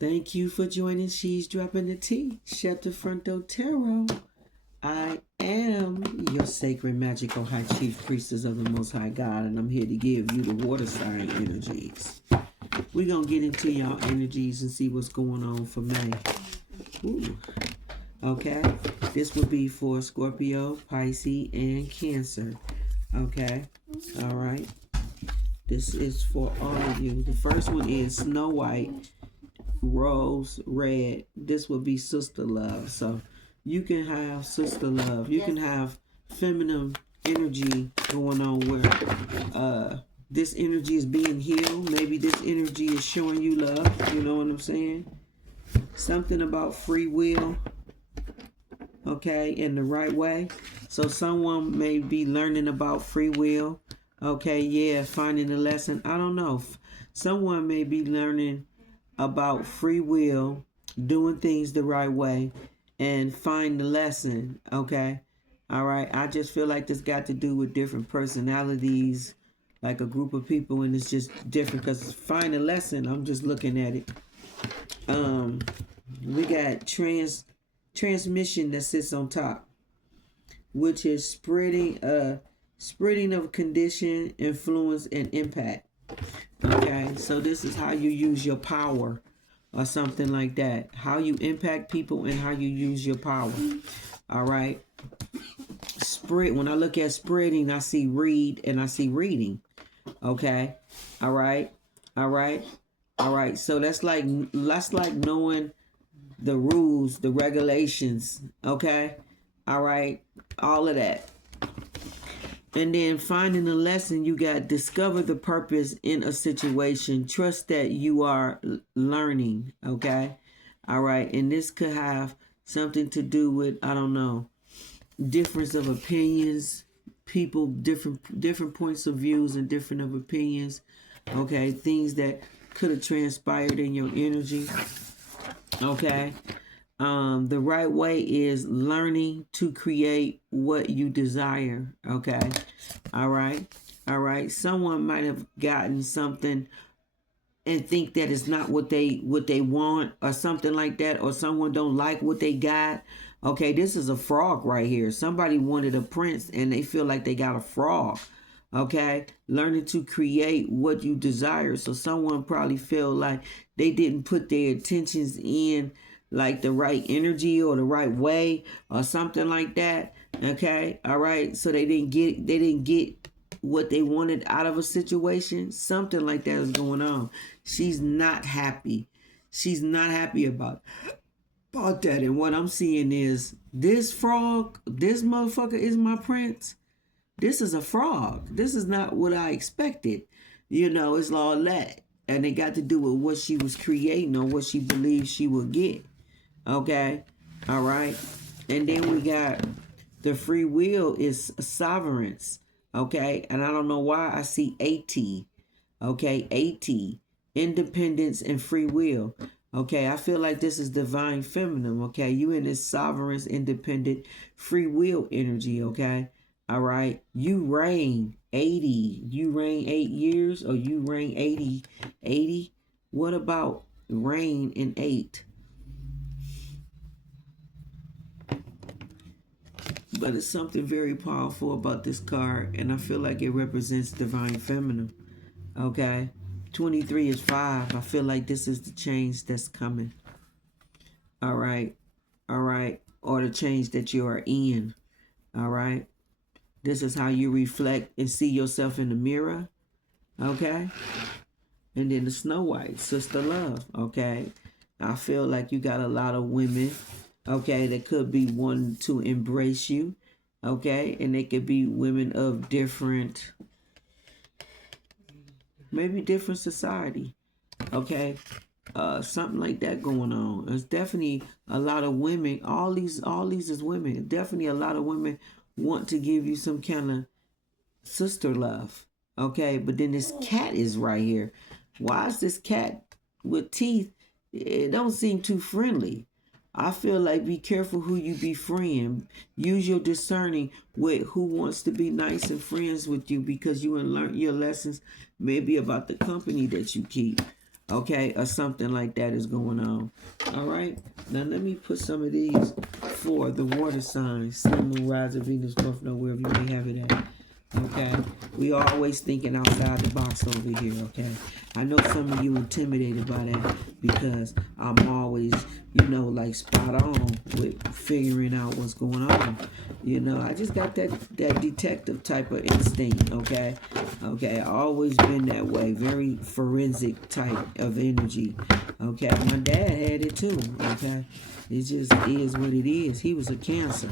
Thank you for joining She's Dropping the Tea, Shedroptea Tarot. I am your sacred, magical high chief priestess of the Most High God, and I'm here to give you the water sign energies. We're going to get into y'all energies and see what's going on for May. Ooh. Okay? This would be for Scorpio, Pisces, and Cancer. Okay? All right? This is for all of you. The first one is Snow White, Rose Red. This would be sister love. So you can have sister love. You can have feminine energy going on where this energy is being healed. Maybe this energy is showing you love. You know what I'm saying? Something about free will. Okay, in the right way. So someone may be learning about free will. Okay, yeah, finding a lesson. I don't know. Someone may be learning about free will, doing things the right way, and find the lesson. Okay, all right. I just feel like this got to do with different personalities, like a group of people, and it's just different because find a lesson. I'm just looking at it. We got transmission that sits on top, which is spreading of condition, influence, and impact. Okay, so this is how you use your power or something like that. How you impact people and how you use your power. All right. Spread. When I look at spreading, I see read and I see reading. Okay. All right. All right. All right. So that's like knowing the rules, the regulations. Okay. All right. All of that. And then finding a lesson, you got discover the purpose in a situation. Trust that you are learning, okay? All right, and this could have something to do with, I don't know, difference of opinions, people, different points of views and different of opinions, okay? Things that could have transpired in your energy, okay? The right way is learning to create what you desire. Okay. All right. All right. Someone might have gotten something and think that it's not what they want or something like that, or someone don't like what they got. Okay, this is a frog right here. Somebody wanted a prince and they feel like they got a frog. Okay, learning to create what you desire. So someone probably feel like they didn't put their intentions in like the right energy or the right way or something like that. Okay, all right. So they didn't get what they wanted out of a situation. Something like that is going on. She's not happy. She's not happy about that. And what I'm seeing is this frog, this motherfucker is my prince. This is a frog. This is not what I expected. You know, it's all that. And it got to do with what she was creating or what she believed she would get. Okay. All right. And then we got the free will is sovereigns. Okay. And I don't know why I see 80. Okay. 80. Independence and free will. Okay. I feel like this is divine feminine. Okay. You in this sovereign, independent, free will energy. Okay. All right. You reign 80. You reign 8 years or you reign 80. 80. What about reign in 8? But it's something very powerful about this card, and I feel like it represents divine feminine. Okay? 23 is 5. I feel like this is the change that's coming. All right? All right? Or the change that you are in. All right? This is how you reflect and see yourself in the mirror. Okay? And then the Snow White, sister love. Okay? I feel like you got a lot of women, okay, that could be wanting to embrace you, okay, and they could be women of different, maybe different society, okay, something like that going on. There's definitely a lot of women. All these is women. Definitely a lot of women want to give you some kind of sister love, okay. But then this cat is right here. Why is this cat with teeth? It don't seem too friendly. I feel like be careful who you befriend. Use your discerning with who wants to be nice and friends with you, because you will learn your lessons maybe about the company that you keep. okay, or something like that is going on. All right, now let me put some of these for the water signs. Sun, Moon, Rising, Venus, North Node, wherever you may have it at. Okay, we always thinking outside the box over here. Okay, I know some of you intimidated by that because I'm always, like spot on with figuring out what's going on. I just got that detective type of instinct. Okay, I always been that way, very forensic type of energy. Okay, my dad had it too. Okay, it just is what it is. He was a Cancer.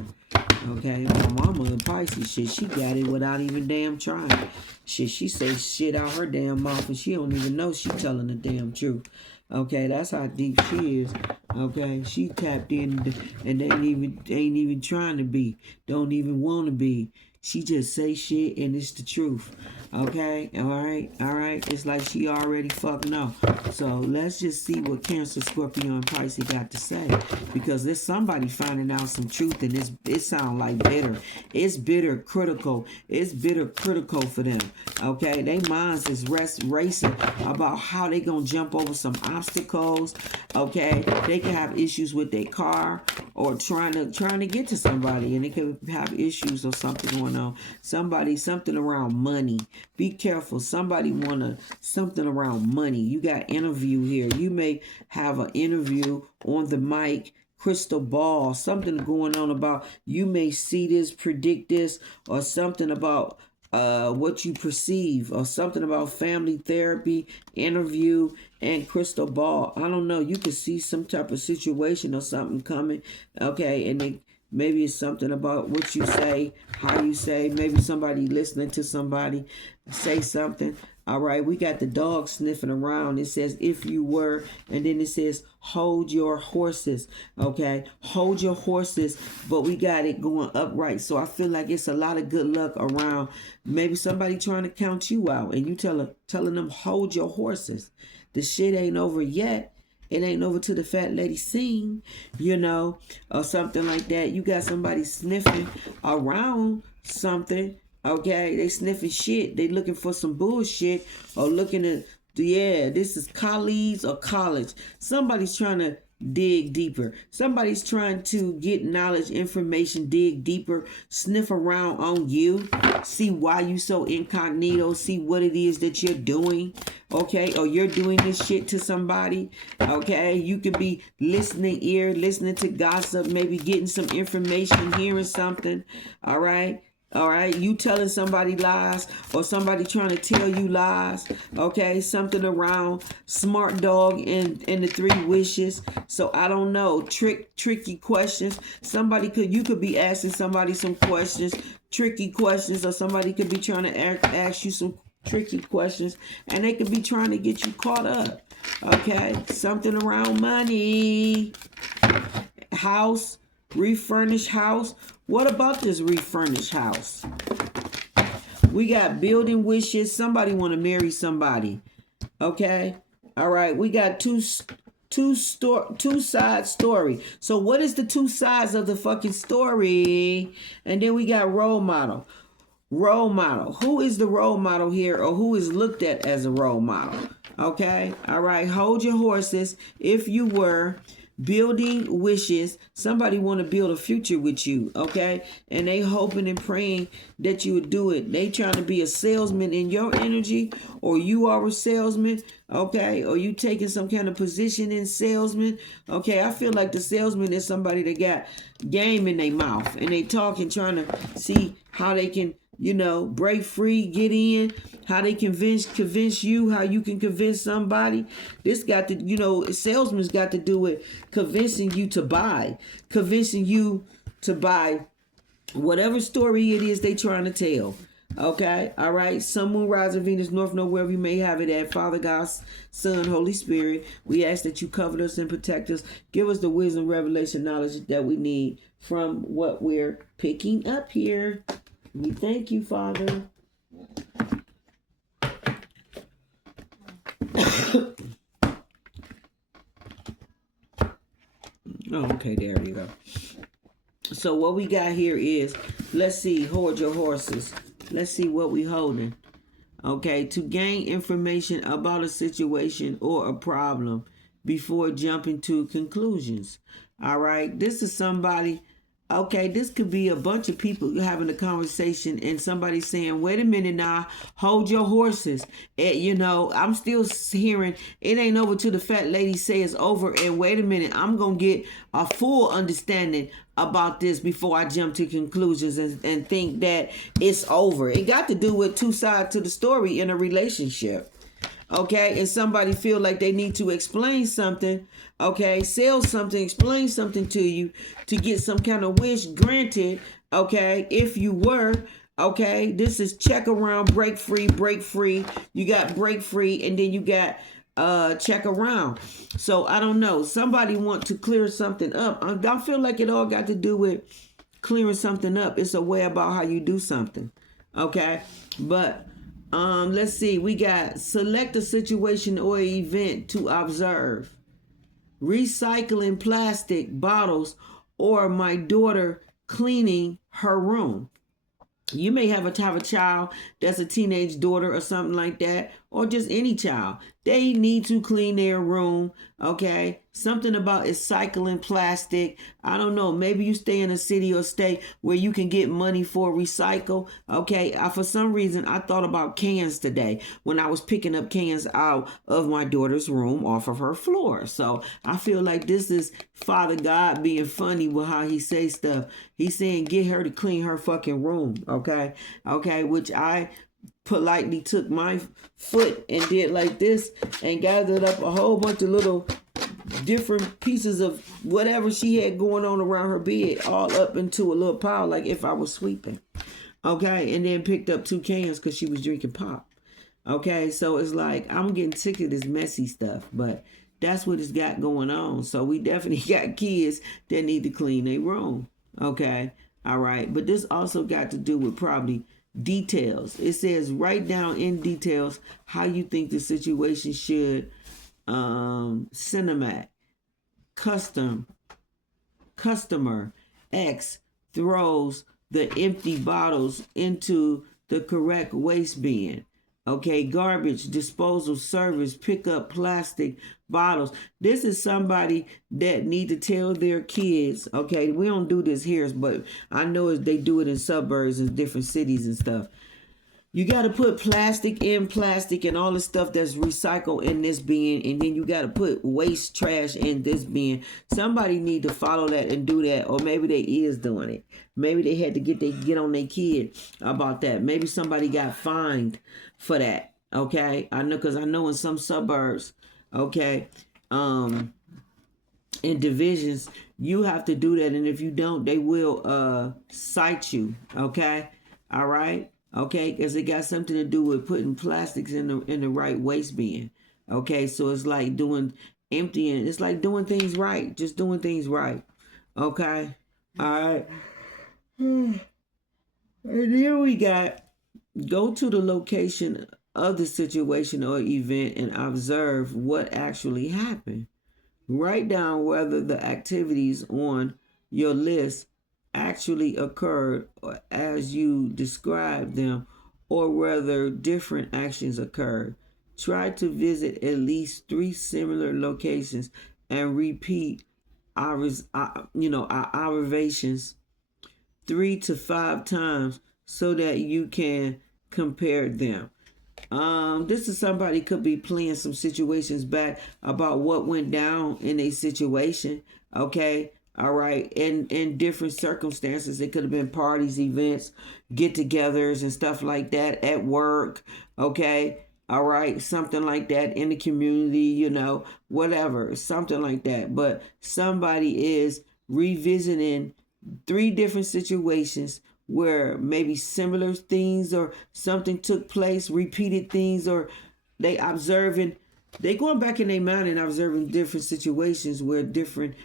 Okay, my mama a Pisces, shit, she got it without even damn trying. Shit, she say shit out her damn mouth and she don't even know she telling the damn truth. Okay, that's how deep she is. Okay, she tapped in and ain't even trying to be, don't even want to be. She just say shit and it's the truth. Okay, all right. It's like she already fucking know. So let's just see what Cancer, Scorpio, and Pisces got to say, because there's somebody finding out some truth, and it sounds like bitter. It's bitter critical. It's bitter critical for them. Okay, they minds is racing about how they gonna jump over some obstacles. Okay, they can have issues with their car or trying to get to somebody, and they could have issues or something going on. Something around money. Be careful. Somebody something around money. You got interview here. You may have an interview on the mic. Crystal ball. Something going on about you may see this, predict this, or something about what you perceive, or something about family therapy, interview, and crystal ball. I don't know. You could see some type of situation or something coming. Okay, and maybe it's something about what you say, how you say. Maybe somebody listening to somebody say something. All right, we got the dog sniffing around. It says, if you were, and then it says, hold your horses. Okay, hold your horses, but we got it going upright. So I feel like it's a lot of good luck around. Maybe somebody trying to count you out, and you telling them, hold your horses. The shit ain't over yet. It ain't over till the fat lady sing, or something like that. You got somebody sniffing around something. Okay, they sniffing shit. They looking for some bullshit, or looking at, this is colleagues or college. Somebody's trying to dig deeper. Somebody's trying to get knowledge, information, dig deeper, sniff around on you, see why you so incognito, see what it is that you're doing. Okay, or you're doing this shit to somebody. Okay, you could be listening to gossip, maybe getting some information, hearing something. All right, you telling somebody lies, or somebody trying to tell you lies. Okay, something around smart dog and the 3 wishes. So I don't know, tricky questions. You could be asking somebody some questions, tricky questions, or somebody could be trying to ask you some tricky questions, and they could be trying to get you caught up. Okay, something around money, house, refurnished house. What about this refurnished house? We got building wishes. Somebody want to marry somebody. Okay, all right. We got two side story. So what is the 2 sides of the fucking story? And then we got role model. Role model. Who is the role model here, or who is looked at as a role model? Okay, all right. Hold your horses. If you were building wishes, somebody want to build a future with you. Okay, and they hoping and praying that you would do it. They trying to be a salesman in your energy, or you are a salesman. Okay, or you taking some kind of position in salesman. Okay, I feel like the salesman is somebody that got game in their mouth and they talking, trying to see how they can break free, get in, how they convince you, how you can convince somebody. This got to, salesman's got to do with convincing you to buy whatever story it is they trying to tell. Okay, all right. Sun, Moon, Rising, Venus, North Node, wherever you may have it at. Father, God, Son, Holy Spirit, we ask that you cover us and protect us. Give us the wisdom, revelation, knowledge that we need from what we're picking up here. We thank you, Father. Oh, okay, there we go. So what we got here is, let's see, hold your horses. Let's see what we holding. Okay, to gain information about a situation or a problem before jumping to conclusions. All right, this is somebody. Okay, this could be a bunch of people having a conversation and somebody saying, wait a minute now, hold your horses. I'm still hearing it ain't over till the fat lady says over, and wait a minute, I'm going to get a full understanding about this before I jump to conclusions and think that it's over. It got to do with two sides to the story in a relationship. Okay, and somebody feel like they need to explain something, okay, sell something, explain something to you to get some kind of wish granted, okay, if you were, okay, this is check around, break free, you got break free, and then you got check around. So I don't know, somebody want to clear something up. I feel like it all got to do with clearing something up. It's a way about how you do something, okay, but let's see. We got select a situation or event to observe. Recycling plastic bottles or my daughter cleaning her room. You may have a child that's a teenage daughter or something like that, or just any child. They need to clean their room, okay? Something about is cycling plastic. I don't know. Maybe you stay in a city or state where you can get money for recycle, okay? For some reason, I thought about cans today when I was picking up cans out of my daughter's room off of her floor. So I feel like this is Father God being funny with how he says stuff. He's saying get her to clean her fucking room, okay? Okay, which I politely took my foot and did like this and gathered up a whole bunch of little different pieces of whatever she had going on around her bed all up into a little pile like if I was sweeping, okay, and then picked up 2 cans because she was drinking pop. Okay, so it's like I'm getting sick of this messy stuff, but that's what it's got going on. So we definitely got kids that need to clean their room, okay, all right, but this also got to do with probably details. It says write down in details how you think the situation should cinematic customer X throws the empty bottles into the correct waste bin. Okay, garbage disposal service, pick up plastic bottles. This is somebody that need to tell their kids, okay, we don't do this here, but I know they do it in suburbs and different cities and stuff. You got to put plastic in plastic and all the stuff that's recycled in this bin, and then you got to put waste trash in this bin. Somebody need to follow that and do that, or maybe they is doing it. Maybe they had to get on their kid about that. Maybe somebody got fined for that. Okay, I know, because I know in some suburbs, okay, in divisions, you have to do that, and if you don't, they will cite you. Okay, all right. Okay, because it got something to do with putting plastics in the right waste bin. Okay, so it's like doing emptying. It's like doing things right, just doing things right. Okay, all right. And here we got go to the location of the situation or event and observe what actually happened. Write down whether the activities on your list actually occurred or as you described them, or whether different actions occurred. Try to visit at least 3 similar locations and repeat our observations 3 to 5 times so that you can compare them. This is somebody could be playing some situations back about what went down in a situation. Okay, all right, in different circumstances. It could have been parties, events, get-togethers, and stuff like that at work. Okay, all right, something like that in the community. Whatever, something like that. But somebody is revisiting 3 different situations where maybe similar things or something took place, repeated things, or they going back in their mind and observing different situations where different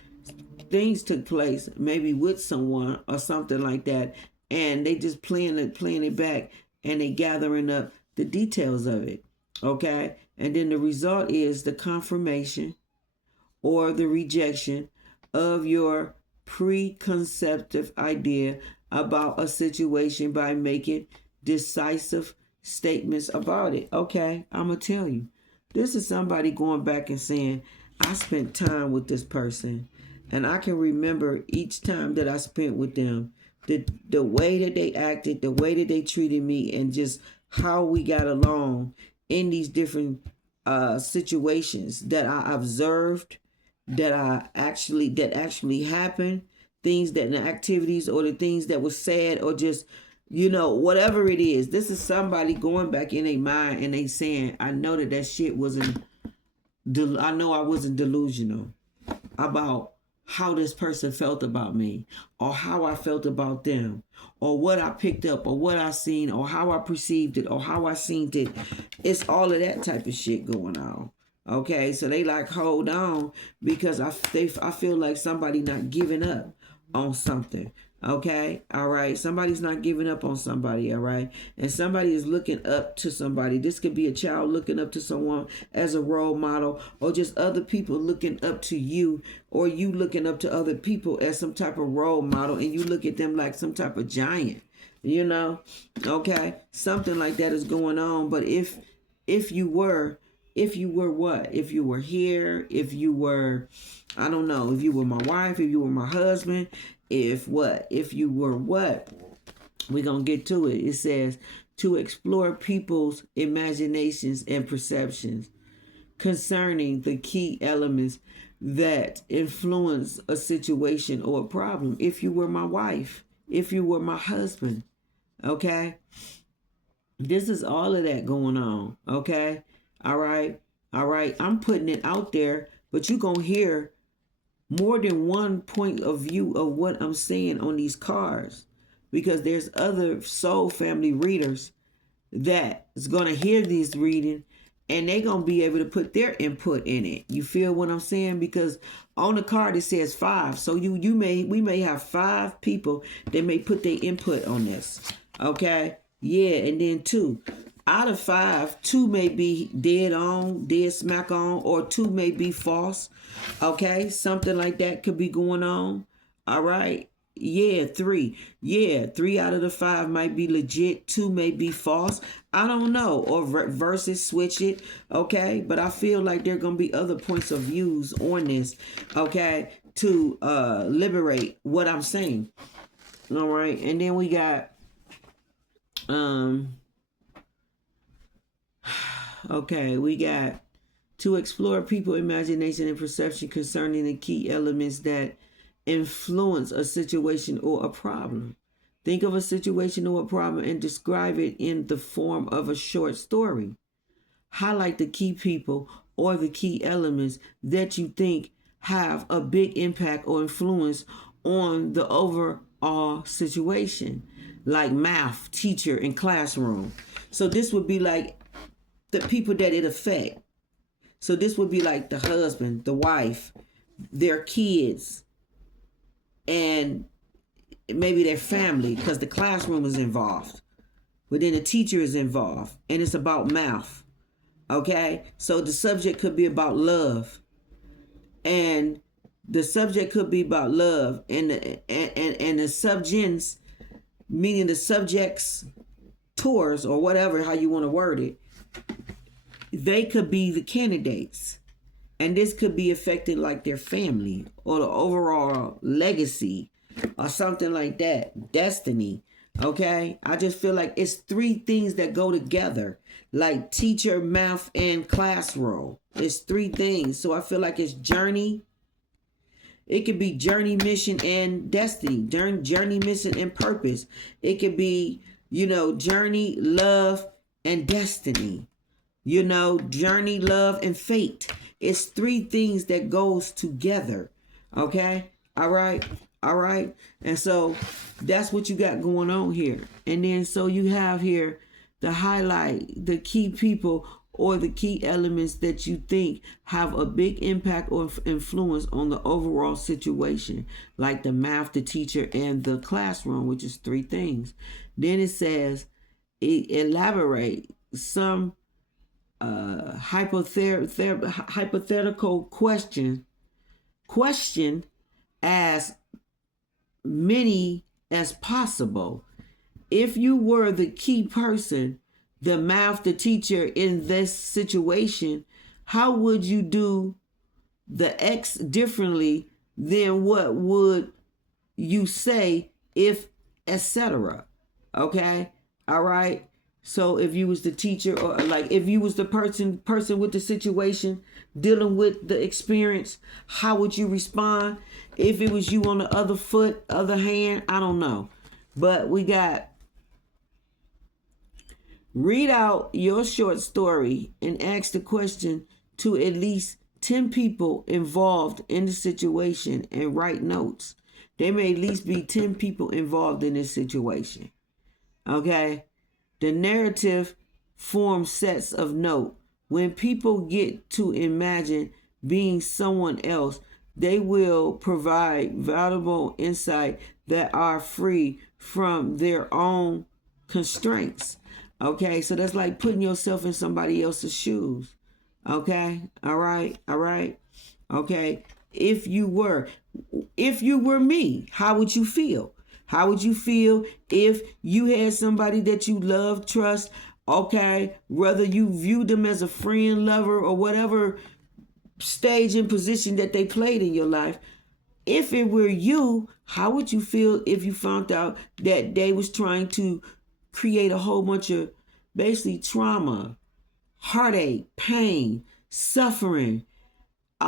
things took place, maybe with someone or something like that, and they just playing it back, and they gathering up the details of it. Okay, and then the result is the confirmation or the rejection of your preconceptive idea about a situation by making decisive statements about it. Okay, I'm going to tell you. This is somebody going back and saying, I spent time with this person, and I can remember each time that I spent with them, the way that they acted, the way that they treated me, and just how we got along in these different situations that I observed, that actually happened, things that the activities or the things that was said, or just whatever it is. This is somebody going back in their mind and they saying, I know that shit wasn't. I know I wasn't delusional about how this person felt about me, or how I felt about them, or what I picked up, or what I seen, or how I perceived it, or how I seen it. It's all of that type of shit going on. Okay, so they like hold on because I feel like somebody not giving up on something. Okay, all right. Somebody's not giving up on somebody, all right? And somebody is looking up to somebody. This could be a child looking up to someone as a role model, or just other people looking up to you, or you looking up to other people as some type of role model, and you look at them like some type of giant, okay? Something like that is going on. But if you were what? If you were here, if you were, I don't know, if you were my wife, if you were my husband, if you were what? We're going to get to it. It says to explore people's imaginations and perceptions concerning the key elements that influence a situation or a problem. If you were my wife, if you were my husband, okay? This is all of that going on, okay? All right. I'm putting it out there, but you're going to hear more than one point of view of what I'm saying on these cards, because there's other soul family readers that is going to hear these reading, and they're going to be able to put their input in it. You feel what I'm saying? Because on the card it says 5. So we may have 5 people that may put their input on this. Okay? Yeah, and then 2. Out of 5, 2 may be dead smack on, or 2 may be false. Okay, something like that could be going on. All right. Yeah, 3. Yeah, 3 out of the 5 might be legit. 2 may be false. I don't know. Or versus switch it. Okay, but I feel like there are going to be other points of views on this. Okay, to liberate what I'm saying. All right, and then we got okay, we got to explore people, imagination, and perception concerning the key elements that influence a situation or a problem. Think of a situation or a problem and describe it in the form of a short story. Highlight the key people or the key elements that you think have a big impact or influence on the overall situation, like math, teacher, and classroom. So this would be like the people that it affect. So this would be like the husband, the wife, their kids, and maybe their family, because the classroom is involved. But then the teacher is involved, and it's about math. Okay? So the subject could be about love. And the subject could be about love. And the subjects, meaning the subjects, tours, or whatever, how you want to word it, they could be the candidates. And this could be affecting like their family or the overall legacy or something like that. Destiny. Okay? I just feel like it's 3 things that go together. Like teacher, math, and classroom. It's 3 things. So I feel like it's journey. It could be journey, mission, and destiny. Journey, mission, and purpose. It could be, journey, love, and destiny. Journey, love, and fate. It's 3 things that goes together. Okay? All right? And so that's what you got going on here. And then so you have here the highlight, the key people or the key elements that you think have a big impact or influence on the overall situation, like the math, the teacher, and the classroom, which is 3 things. Then it says, elaborate some hypothetical question as many as possible. If you were the key person the math the teacher in this situation, how would you do the X differently than what would you say if, etc.? Okay, all right. So if you was the teacher, or like if you was the person with the situation dealing with the experience, how would you respond? If it was you on the other hand, I don't know. But we got, read out your short story and ask the question to at least 10 people involved in the situation and write notes. There may at least be 10 people involved in this situation. Okay? The narrative forms sets of note. When people get to imagine being someone else, they will provide valuable insight that are free from their own constraints. Okay, so that's like putting yourself in somebody else's shoes. Okay, all right. Okay, if you were me, how would you feel? How would you feel if you had somebody that you love, trust, okay, whether you view them as a friend, lover, or whatever stage and position that they played in your life? If it were you, how would you feel if you found out that they was trying to create a whole bunch of basically trauma, heartache, pain, suffering,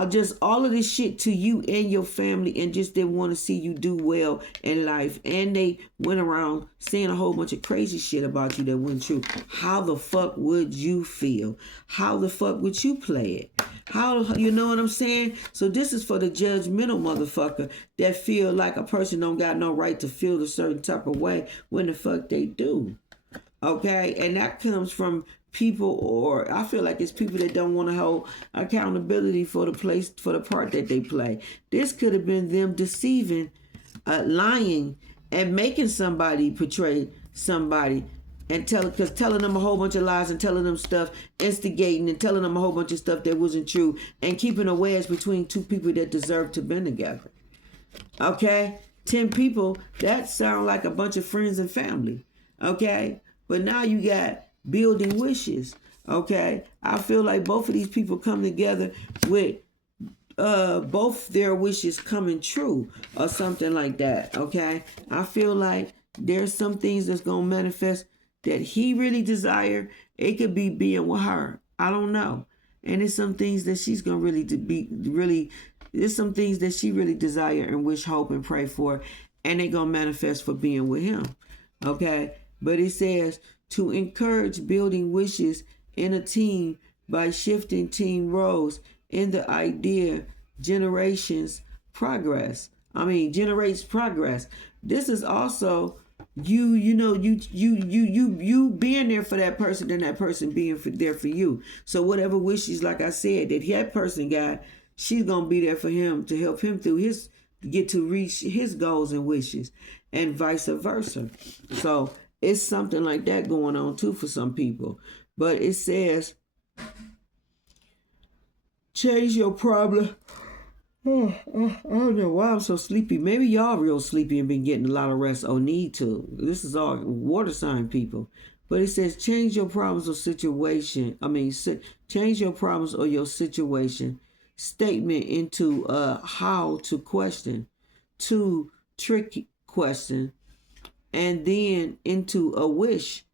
just all of this shit to you and your family, and just didn't want to see you do well in life, and they went around saying a whole bunch of crazy shit about you that wasn't true? How the fuck would you feel? How the fuck would you play it? How, you know what I'm saying? So this is for the judgmental motherfucker that feel like a person don't got no right to feel a certain type of way when the fuck they do. Okay, and that comes from people, or I feel like it's people that don't want to hold accountability for the part that they play. This could have been them deceiving, lying, and making somebody portray somebody, and telling them a whole bunch of lies and telling them stuff, instigating and telling them a whole bunch of stuff that wasn't true, and keeping a wedge between two people that deserve to be together. Okay, 10 people, that sound like a bunch of friends and family. Okay, but now you got building wishes. Okay, I feel like both of these people come together with both their wishes coming true or something like that. Okay, I feel like there's some things that's gonna manifest that he really desire. It could be being with her, I don't know. And it's some things that she's gonna there's some things that she really desire and wish, hope, and pray for, and they gonna manifest for being with him. Okay, but it says to encourage building wishes in a team by shifting team roles in the idea generates progress. This is also you being there for that person and that person being there for you. So whatever wishes, like I said, that person got, she's gonna be there for him to help him through get to reach his goals and wishes, and vice versa. So it's something like that going on too for some people. But it says, change your problem. I don't know why I'm so sleepy. Maybe y'all real sleepy and been getting a lot of rest or need to. This is all water sign people. But it says, change your problems or situation. Change your problems or your situation statement into a how to question, to trick question, and then into a wish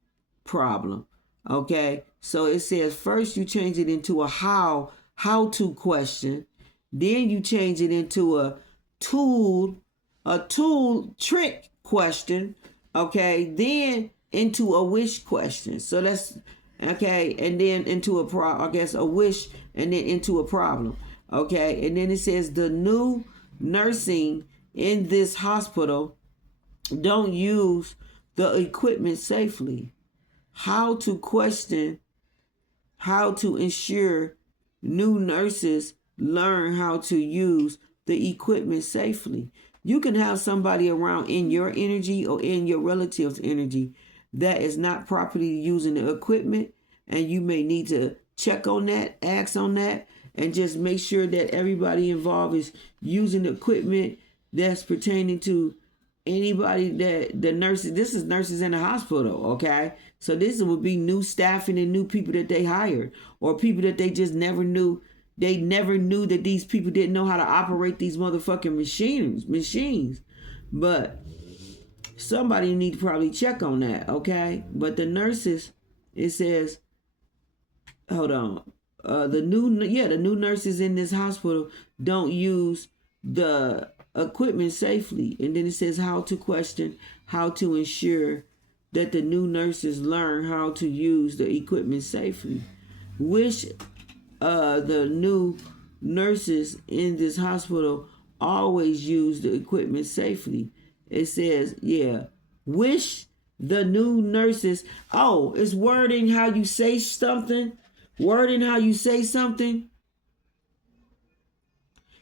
problem. Okay, so it says first you change it into a how to question, then you change it into a tool trick question, okay, then into a wish question. So that's okay, and then into a wish, and then into a problem. Okay, and then it says the new nursing in this hospital don't use the equipment safely. How to question, how to ensure new nurses learn how to use the equipment safely. You can have somebody around in your energy or in your relative's energy that is not properly using the equipment, and you may need to check on that, ask on that, and just make sure that everybody involved is using the equipment that's pertaining to anybody that the nurses. This is nurses in the hospital, okay? So this would be new staffing and new people that they hired, or people that they just never knew. They never knew that these people didn't know how to operate these motherfucking machines. But somebody need to probably check on that, okay? But the nurses, it says, hold on. The new nurses in this hospital don't use the equipment safely. And then it says how to ensure that the new nurses learn how to use the equipment safely. Wish the new nurses in this hospital always use the equipment safely. It says, wish the new nurses. Oh, it's wording how you say something.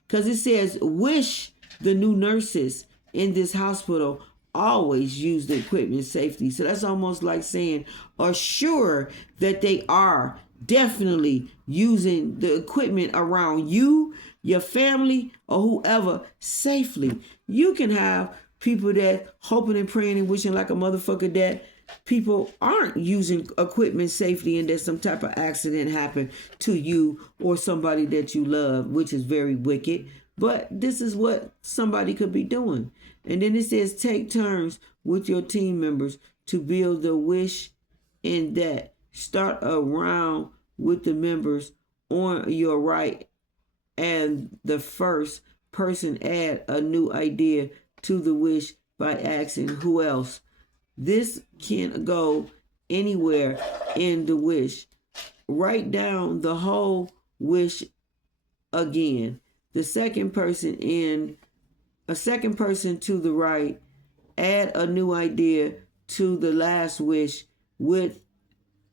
Because it says, wish the new nurses in this hospital always use the equipment safely. So that's almost like saying, assure that they are definitely using the equipment around you, your family, or whoever safely. You can have people that hoping and praying and wishing like a motherfucker that people aren't using equipment safely and that some type of accident happened to you or somebody that you love, which is very wicked. But this is what somebody could be doing. And then it says, take turns with your team members to build the wish in that. Start around with the members on your right, and the first person add a new idea to the wish by asking who else. This can go anywhere in the wish. Write down the whole wish again. A second person to the right, add a new idea to the last wish with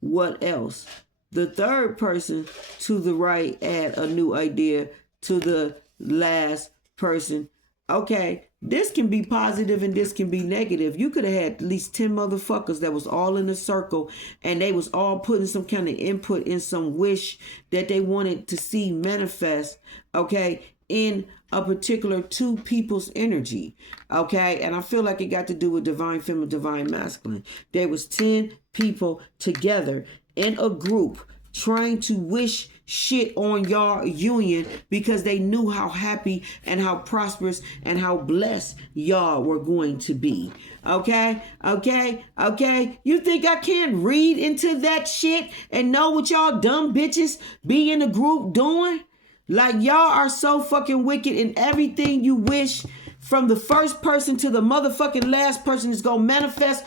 what else. The third person to the right, add a new idea to the last person. Okay, this can be positive and this can be negative. You could have had at least 10 motherfuckers that was all in a circle and they was all putting some kind of input in some wish that they wanted to see manifest, okay, in a particular two people's energy, okay? And I feel like it got to do with divine feminine, divine masculine. There was 10 people together in a group trying to wish shit on y'all union because they knew how happy and how prosperous and how blessed y'all were going to be. Okay? You think I can't read into that shit and know what y'all dumb bitches be in the group doing? Like, y'all are so fucking wicked, and everything you wish from the first person to the motherfucking last person is gonna manifest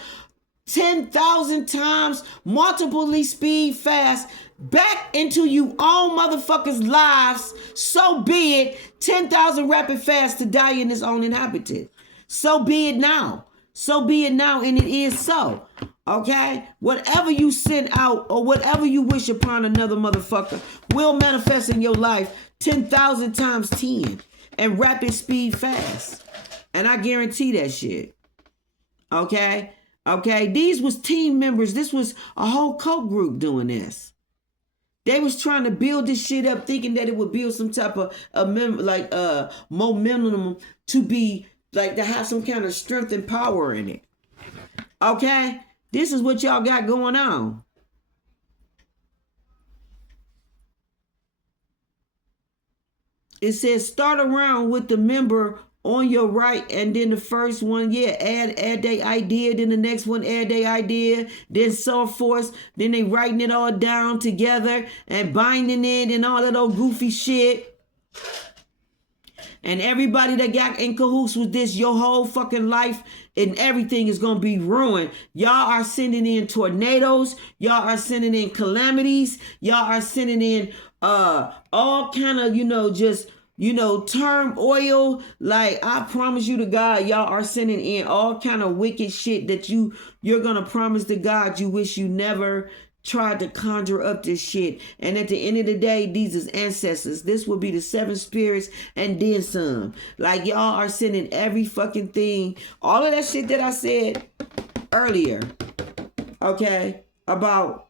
10,000 times, multiply speed fast, back into you all motherfuckers' lives. So be it. 10,000 rapid fast to die in his own inhabitant. So be it now. And it is so. Okay? Whatever you send out or whatever you wish upon another motherfucker will manifest in your life 10,000 times 10 and rapid speed fast. And I guarantee that shit. Okay? These was team members. This was a whole cult group doing this. They was trying to build this shit up thinking that it would build some type of momentum to be like to have some kind of strength and power in it. Okay? This is what y'all got going on. It says start around with the member on your right, and then the first one, add their idea, then the next one add their idea, then so forth, then they writing it all down together and binding it and all that old goofy shit. And everybody that got in cahoots with this, your whole fucking life and everything is gonna be ruined. Y'all are sending in tornadoes, y'all are sending in calamities, y'all are sending in all kind of, turmoil. Like, I promise you to God, y'all are sending in all kind of wicked shit that you're gonna promise to God you wish you never tried to conjure up this shit. And at the end of the day, these is ancestors. This will be the 7 spirits and then some. Like, y'all are sending every fucking thing, all of that shit that I said earlier, okay, about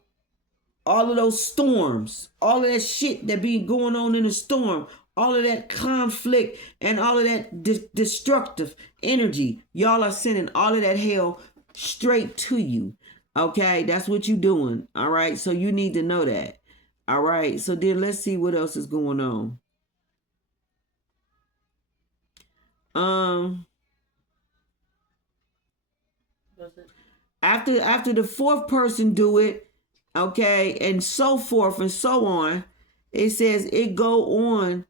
all of those storms, all of that shit that be going on in the storm, all of that conflict and all of that destructive energy. Y'all are sending all of that hell straight to you. Okay, that's what you doing. All right, so you need to know that. All right, so then let's see what else is going on. Um, after the fourth person do it, okay, and so forth and so on, it says it go on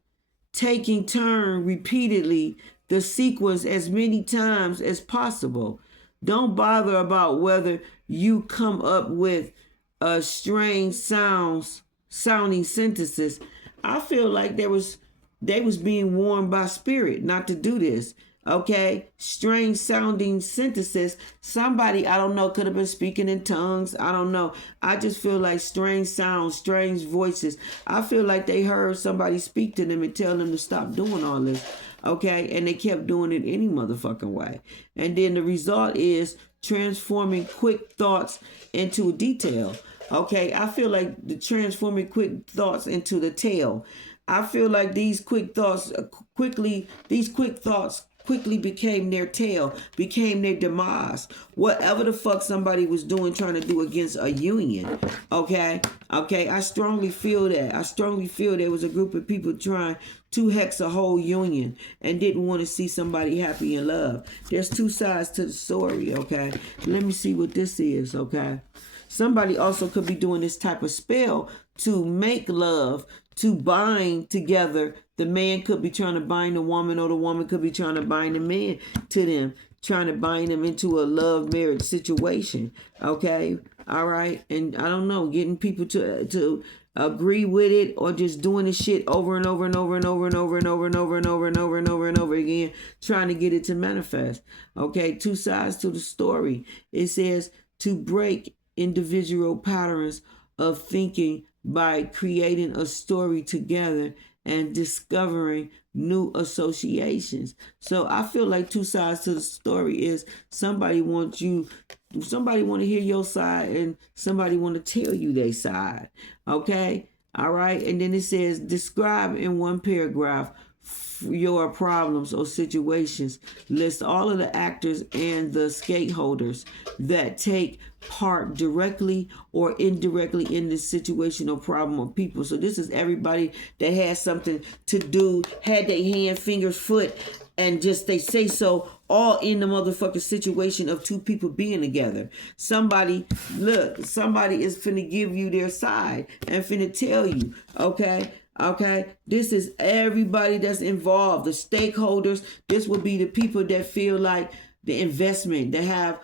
taking turn repeatedly the sequence as many times as possible. Don't bother about whether you come up with a strange sounding sentences. I feel like they was being warned by spirit not to do this. Okay, strange sounding sentences. Somebody, I don't know, could have been speaking in tongues. I don't know. I just feel like strange sounds, strange voices. I feel like they heard somebody speak to them and tell them to stop doing all this. Okay, and they kept doing it any motherfucking way. And then the result is transforming quick thoughts into a detail. Okay, I feel like the transforming quick thoughts into the tail. I feel like these quick thoughts quickly became their tail, became their demise. Whatever the fuck somebody was doing, trying to do against a union. Okay? Okay, I strongly feel that. I strongly feel there was a group of people trying to hex a whole union and didn't want to see somebody happy in love. There's two sides to the story, okay? Let me see what this is, okay? Somebody also could be doing this type of spell to make love, to bind together. The man could be trying to bind the woman, or the woman could be trying to bind the man to them, trying to bind them into a love marriage situation. Okay, all right, and I don't know, getting people to agree with it, or just doing the shit over and over and over and over and over and over and over and over and over and over and over again, trying to get it to manifest. Okay, two sides to the story. It says to break individual patterns of thinking by creating a story together and discovering new associations. So I feel like two sides to the story is somebody want to hear your side, and somebody want to tell you their side. Okay? All right? And then it says describe in one paragraph your problems or situations. List all of the actors and the stakeholders that take part directly or indirectly in this situation or problem or people. So this is everybody that has something to do, had their hand, fingers, foot, and just they say so, all in the motherfucking situation of two people being together. Somebody is finna give you their side and finna tell you, okay? Okay, this is everybody that's involved, the stakeholders. This would be the people that feel like the investment, that have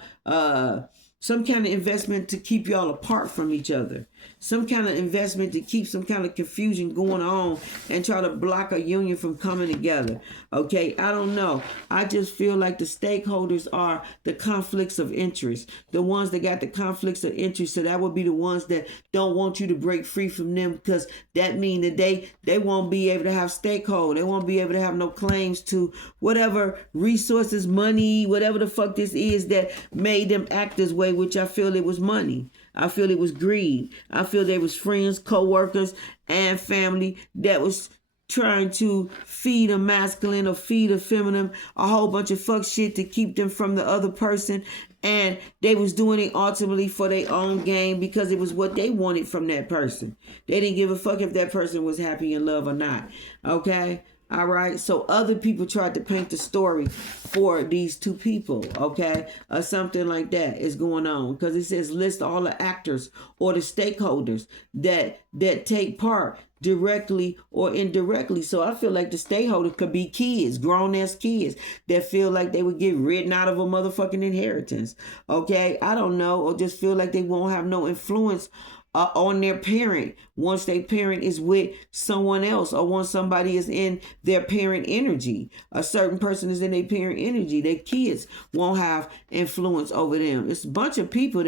some kind of investment to keep y'all apart from each other. Some kind of investment to keep some kind of confusion going on and try to block a union from coming together. Okay, I don't know. I just feel like the stakeholders are the conflicts of interest. The ones that got the conflicts of interest. So that would be the ones that don't want you to break free from them, because that means that they won't be able to have stakeholder. They won't be able to have no claims to whatever resources, money, whatever the fuck this is that made them act this way, which I feel it was money. I feel it was greed. I feel there was friends, co-workers, and family that was trying to feed a masculine or feed a feminine, a whole bunch of fuck shit to keep them from the other person. And they was doing it ultimately for their own gain, because it was what they wanted from that person. They didn't give a fuck if that person was happy in love or not. Okay? All right, so other people tried to paint the story for these two people, okay, or something like that is going on, because it says list all the actors or the stakeholders that take part directly or indirectly. So I feel like the stakeholders could be kids, grown ass kids that feel like they would get written out of a motherfucking inheritance. Okay, I don't know, or just feel like they won't have no influence on their parent once their parent is with someone else, or once somebody is in their parent energy. A certain person is in their parent energy. Their kids won't have influence over them. It's a bunch of people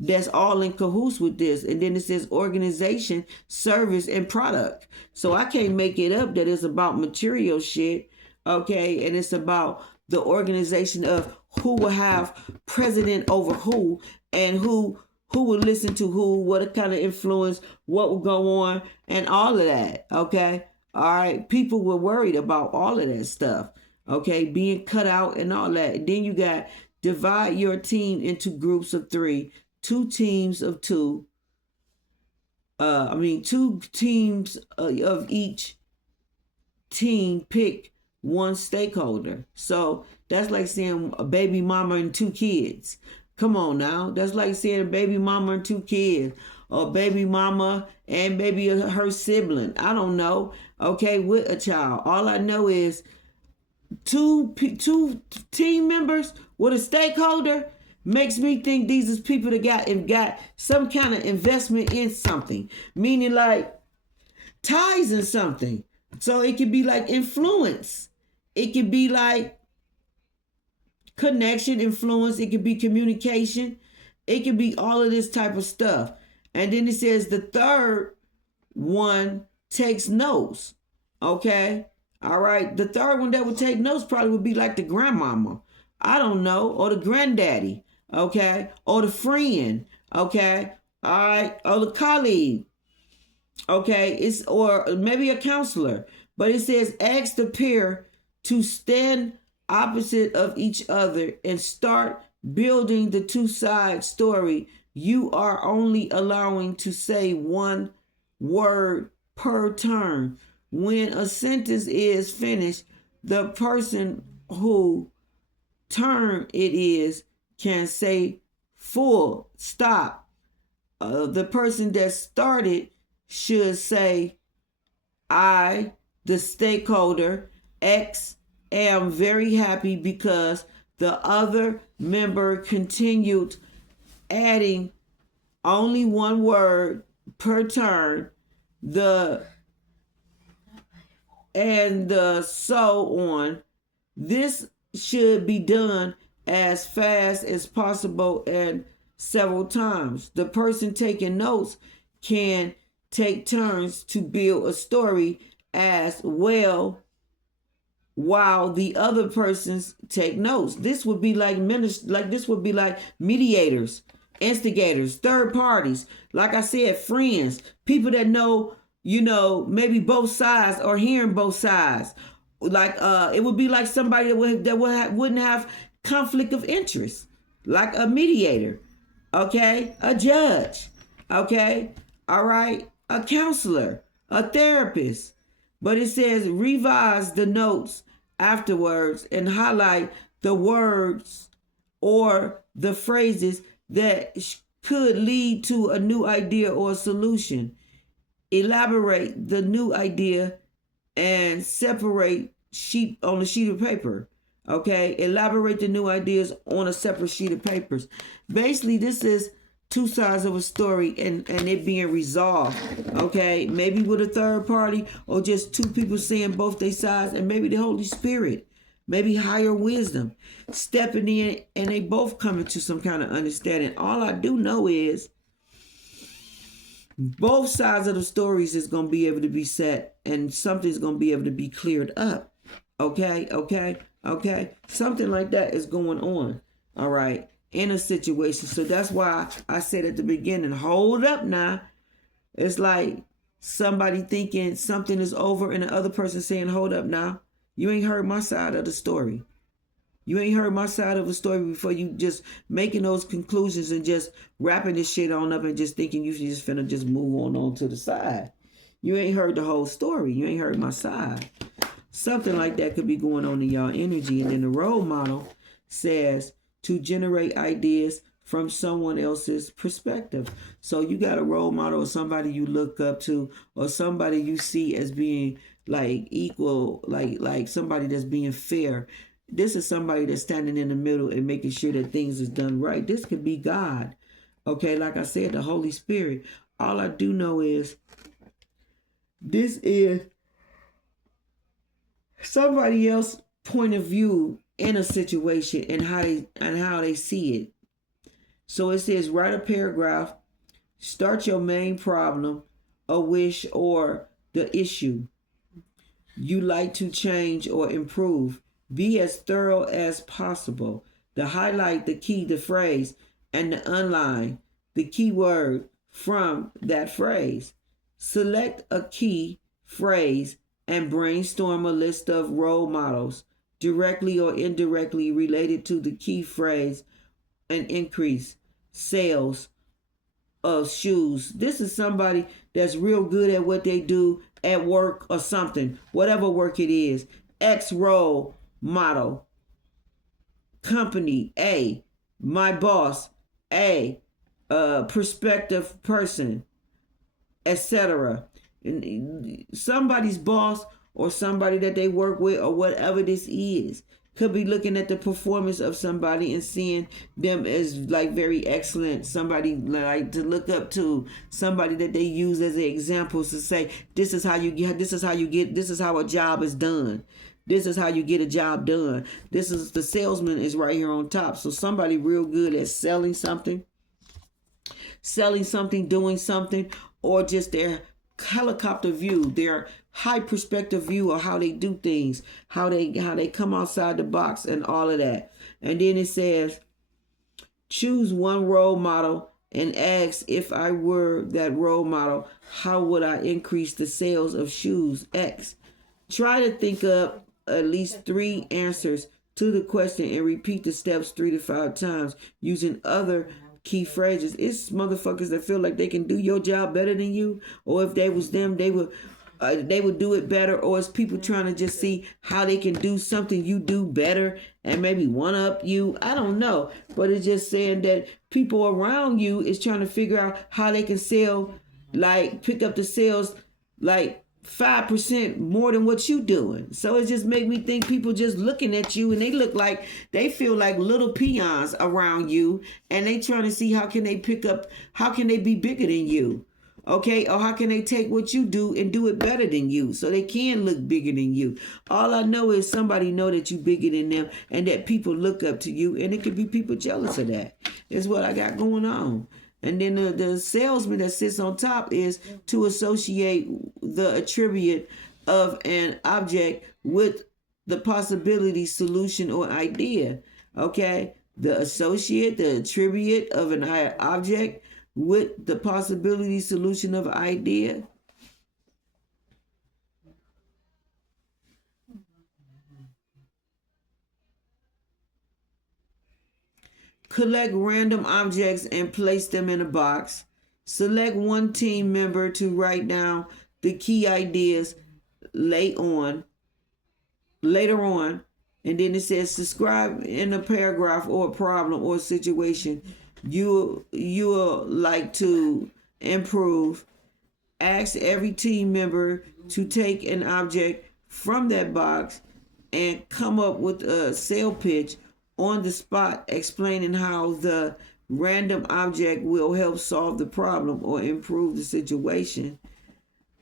that's all in cahoots with this. And then it says organization, service, and product. So I can't make it up that it's about material shit, okay? And it's about the organization of who will have president over who, and who would listen to who, what kind of influence, what would go on, and all of that, okay? All right, people were worried about all of that stuff, okay? Being cut out and all that. And then you got divide your team into groups of 3 two teams of two. Two teams of each team pick one stakeholder. So that's like saying a baby mama and two kids. Come on now. That's like saying a baby mama and two kids. Or baby mama and maybe her sibling. I don't know. Okay, with a child. All I know is two team members with a stakeholder makes me think these is people that got some kind of investment in something, meaning like ties in something. So it could be like influence, it could be like connection, influence, it could be communication, it could be all of this type of stuff. And then it says the third one takes notes. Okay, all right, the third one that would take notes probably would be like the grandmama, I don't know, or the granddaddy, okay, or the friend, okay, all right, or the colleague, okay, it's or maybe a counselor. But it says ask the peer to stand opposite of each other and start building the two-side story. You are only allowing to say one word per turn. When a sentence is finished, the person who turn it is can say full stop. The person that started should say, I, the stakeholder X, am very happy because the other member continued, adding only one word per turn, and so on. This should be done as fast as possible and several times. The person taking notes can take turns to build a story as well while the other persons take notes. This would be like mediators, instigators, third parties. Like I said, friends, people that know, maybe both sides or hearing both sides. Like it would be like somebody wouldn't have conflict of interest, like a mediator, okay, a judge, okay, all right, a counselor, a therapist. But it says revise the notes afterwards and highlight the words or the phrases that could lead to a new idea or solution. Elaborate the new idea and separate sheet on a sheet of paper. Okay, elaborate the new ideas on a separate sheet of papers. Basically, this is two sides of a story and it being resolved. Okay, maybe with a third party or just two people saying both their sides, and maybe the Holy Spirit, maybe higher wisdom stepping in and they both coming to some kind of understanding. All I do know is both sides of the stories is going to be able to be set and something's going to be able to be cleared up. Okay. Something like that is going on. All right. In a situation. So that's why I said at the beginning, hold up now. It's like somebody thinking something is over and the other person saying, hold up now. You ain't heard my side of the story. You ain't heard my side of the story before you just making those conclusions and just wrapping this shit on up and just thinking you just finna just move on to the side. You ain't heard the whole story. You ain't heard my side. Something like that could be going on in y'all energy. And then the role model says to generate ideas from someone else's perspective. So you got a role model or somebody you look up to or somebody you see as being like equal, like somebody that's being fair. This is somebody that's standing in the middle and making sure that things is done right. This could be God. Okay, like I said, the Holy Spirit. All I do know is this is somebody else's point of view in a situation and how they see it. So it says write a paragraph, start your main problem, a wish, or the issue you like to change or improve. Be as thorough as possible. To highlight the key, the phrase, and to underline the key word from that phrase. Select a key phrase and brainstorm a list of role models directly or indirectly related to the key phrase and increase sales of shoes. This is somebody that's real good at what they do at work or something, whatever work it is. X role model, company A, my boss A, prospective person, etc. Somebody's boss or somebody that they work with or whatever this is could be looking at the performance of somebody and seeing them as like very excellent, somebody like to look up to, somebody that they use as an example to say, this is how a job is done. This is how you get a job done. This is the salesman is right here on top. So somebody real good at selling something, doing something, or just their helicopter view, their high perspective view of how they do things, how they come outside the box and all of that. And then it says, choose one role model and ask, if I were that role model, how would I increase the sales of shoes X? Try to think up at least 3 answers to the question and repeat the steps 3 to 5 times using other key phrases. It's motherfuckers that feel like they can do your job better than you, or if they was them, they would do it better, or it's people trying to just see how they can do something you do better and maybe one up you. I don't know, but it's just saying that people around you is trying to figure out how they can sell, like pick up the sales like 5% more than what you doing. So it just make me think people just looking at you and they look like they feel like little peons around you, and they trying to see how can they be bigger than you. Okay, or how can they take what you do and do it better than you so they can look bigger than you. All I know is somebody know that you bigger than them and that people look up to you, and it could be people jealous of that. Is what I got going on. And then the salesman that sits on top is to associate the attribute of an object with the possibility, solution, or idea. Okay, the attribute of an object with the possibility, solution, of idea. Collect random objects and place them in a box. Select one team member to write down the key ideas later on. And then it says, describe in a paragraph or a problem or a situation you like to improve. Ask every team member to take an object from that box and come up with a sale pitch on the spot, explaining how the random object will help solve the problem or improve the situation.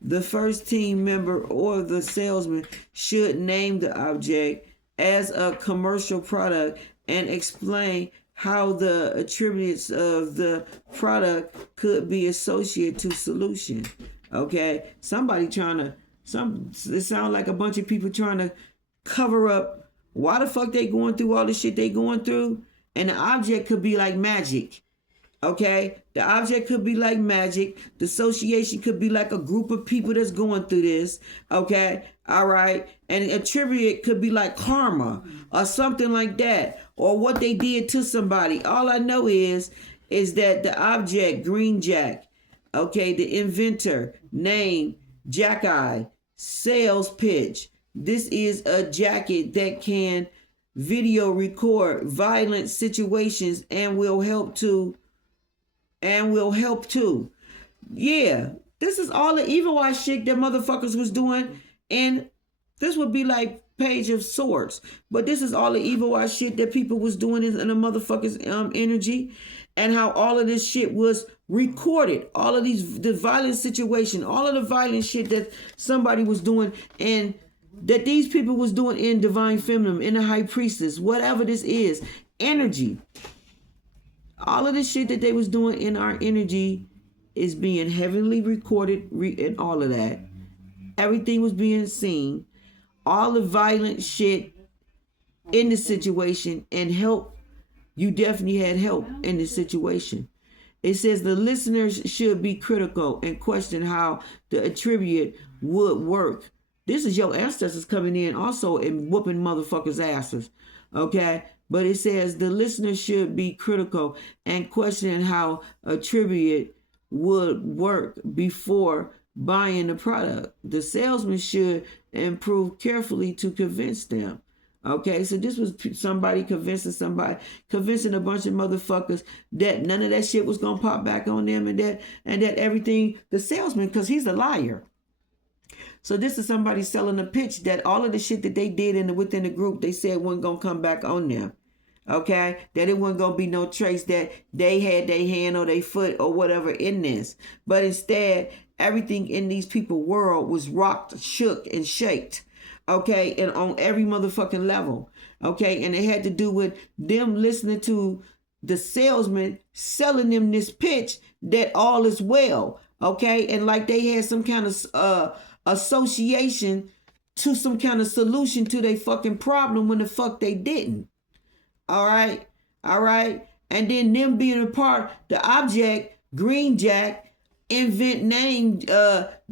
The first team member or the salesman should name the object as a commercial product and explain how the attributes of the product could be associated to solution. Okay, it sounds like a bunch of people trying to cover up why the fuck they going through all the shit they going through. And the object could be like magic. Okay, the object could be like magic. The association could be like a group of people that's going through this. Okay, all right. And attribute could be like karma or something like that, or what they did to somebody. All I know is that the object, Green Jack, okay, the inventor, name, Jack Eye, sales pitch. This is a jacket that can video record violent situations and will help too. Yeah, this is all the evil eye shit that motherfuckers was doing, and this would be like Page of Swords, but this is all the evil eye shit that people was doing in the motherfuckers energy, and how all of this shit was recorded, all of the violent situation, all of the violent shit that somebody was doing, and that these people was doing in Divine Feminine, in the High Priestess, whatever this is, energy. All of the shit that they was doing in our energy is being heavily recorded, and all of that. Everything was being seen. All the violent shit in the situation, and help. You definitely had help in the situation. It says the listeners should be critical and question how the attribute would work. This is your ancestors coming in also and whooping motherfuckers' asses. Okay? But it says the listener should be critical and questioning how attribute would work before buying the product. The salesman should improve carefully to convince them. Okay, so this was somebody, convincing a bunch of motherfuckers that none of that shit was gonna pop back on them, and that everything, the salesman, because he's a liar. So this is somebody selling a pitch that all of the shit that they did within the group, they said wasn't gonna come back on them. Okay, that it wasn't gonna be no trace that they had their hand or their foot or whatever in this, but instead everything in these people world was rocked, shook, and shaked. Okay, and on every motherfucking level. Okay, and it had to do with them listening to the salesman selling them this pitch that all is well. Okay, and like they had some kind of association to some kind of solution to their fucking problem when the fuck they didn't. All right. And then them being a part, the object, Green Jack, invent name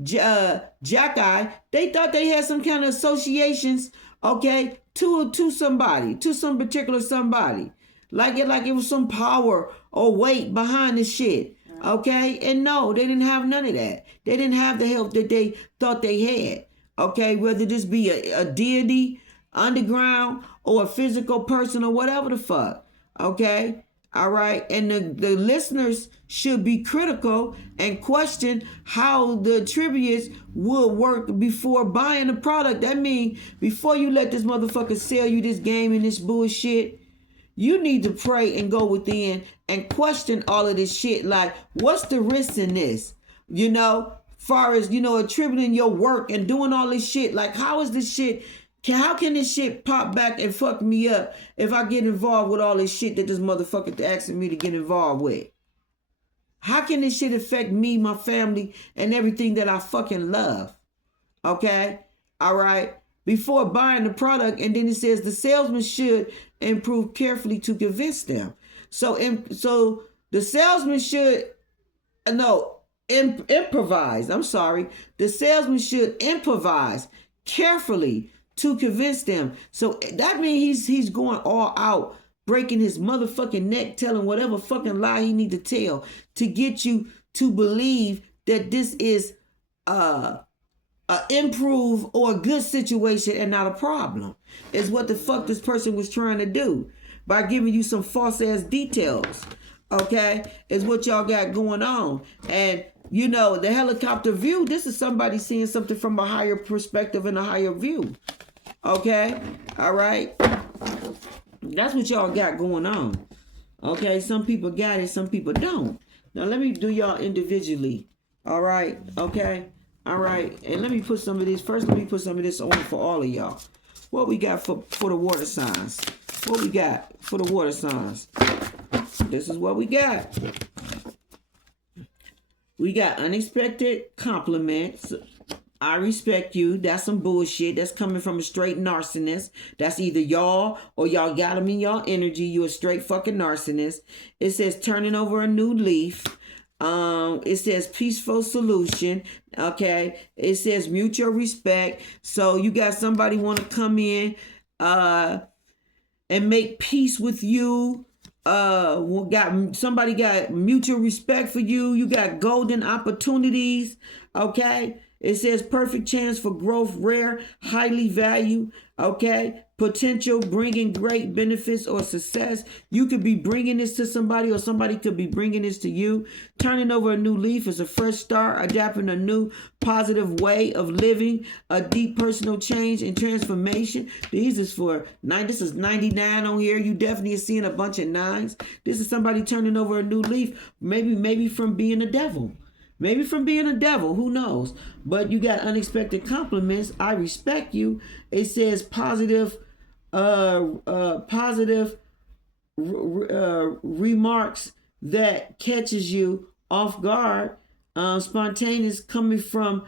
Jack-Eye, they thought they had some kind of associations, okay, to somebody, to some particular somebody. Like it was some power or weight behind the shit. Okay? And no, they didn't have none of that. They didn't have the help that they thought they had. Okay, whether this be a deity, underground, or a physical person, or whatever the fuck. Okay? All right? And the listeners should be critical and question how the attributes would work before buying the product. That means before you let this motherfucker sell you this game and this bullshit, you need to pray and go within and question all of this shit. Like, what's the risk in this? You know, far as, attributing your work and doing all this shit. Like, how is this shit, how can this shit pop back and fuck me up if I get involved with all this shit that this motherfucker asking me to get involved with? How can this shit affect me, my family, and everything that I fucking love? Okay? All right? Before buying the product, and then it says the salesman should improve carefully to convince them. So the salesman should improvise. I'm sorry. The salesman should improvise carefully to convince them. So that means he's going all out, breaking his motherfucking neck, telling whatever fucking lie he need to tell to get you to believe that this is improve or a good situation and not a problem, is what the fuck this person was trying to do by giving you some false ass details. Okay, is what y'all got going on. And the helicopter view, this is somebody seeing something from a higher perspective and a higher view. Okay, all right, that's what y'all got going on. Okay, some people got it, some people don't. Now let me do y'all individually. All right, okay. All right, and let me put some of this. First, let me put some of this on for all of y'all. What we got for the water signs? What we got for the water signs? This is what we got. We got unexpected compliments. I respect you. That's some bullshit. That's coming from a straight narcissist. That's either y'all or y'all got them in y'all energy. You a straight fucking narcissist. It says turning over a new leaf. It says peaceful solution. Okay. It says mutual respect. So you got somebody want to come in and make peace with you. Somebody got mutual respect for you. You got golden opportunities. Okay. It says perfect chance for growth, rare, highly valued. Okay. Potential, bringing great benefits or success. You could be bringing this to somebody, or somebody could be bringing this to you. Turning over a new leaf is a fresh start, adapting a new positive way of living, a deep personal change and transformation. This is 99 on here. You definitely are seeing a bunch of nines. This is somebody turning over a new leaf, maybe from being a devil. Maybe from being a devil, who knows? But you got unexpected compliments. I respect you. It says positive remarks that catches you off guard. Spontaneous, coming from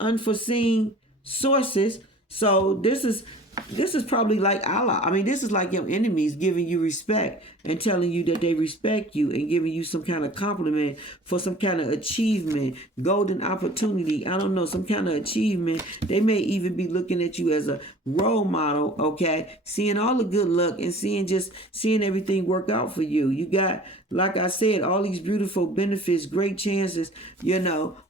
unforeseen sources. So this is This is probably like Allah. I mean, this is like your enemies giving you respect and telling you that they respect you and giving you some kind of compliment for some kind of achievement, golden opportunity. I don't know, some kind of achievement. They may even be looking at you as a role model, okay? Seeing all the good luck and seeing everything work out for you. You got, like I said, all these beautiful benefits, great chances,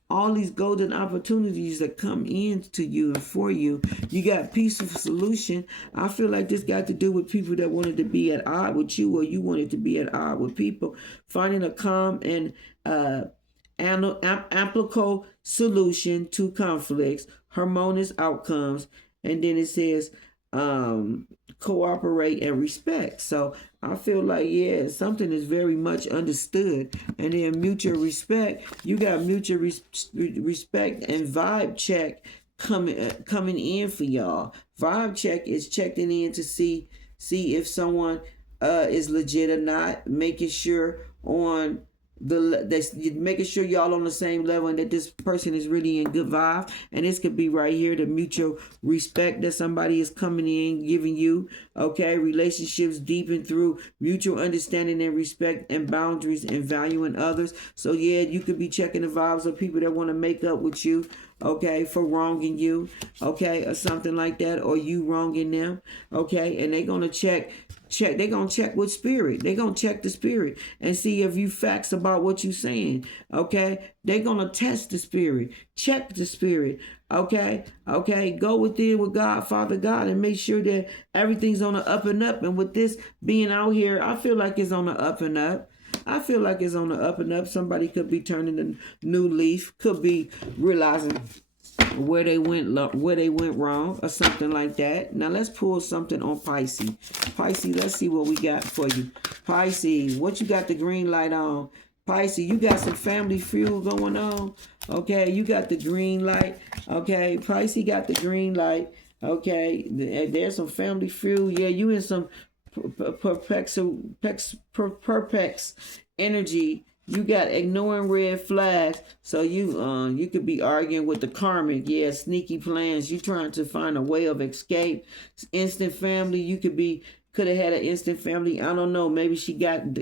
all these golden opportunities that come in to you and for you. You got peaceful solution. I feel like this got to do with people that wanted to be at odds with you, or you wanted to be at odds with people. Finding a calm and applicable solution to conflicts, harmonious outcomes, and then it says cooperate and respect. So I feel like, yeah, something is very much understood. And then mutual respect, you got mutual respect and vibe check coming in for y'all. Vibe check is checking in to see if someone is legit or not, making sure making sure y'all on the same level and that this person is really in good vibes. And this could be right here, the mutual respect that somebody is coming in giving you. Okay, relationships deepen through mutual understanding and respect and boundaries and valuing others. So yeah, you could be checking the vibes of people that want to make up with you, okay, for wronging you, okay, or something like that, or you wronging them, okay. And they're gonna check with spirit. They're gonna check the spirit and see if you facts about what you saying, okay. They're gonna test the spirit, check the spirit, okay. Go within with God, Father God, and make sure that everything's on the up and up. And with this being out here, I feel like it's on the up and up. Somebody could be turning a new leaf, could be realizing where they went wrong, or something like that. Now let's pull something on Pisces. Let's see what we got for you. Pisces, what you got the green light on? Pisces, you got some family feud going on. Okay, you got the green light. Okay, Pisces got the green light. Okay, there's some family feud. Yeah, you in some perpex energy. You got ignoring red flags. So you could be arguing with the karmic. Yeah, sneaky plans. You trying to find a way of escape. Instant family. You could have had an instant family. I don't know. Maybe she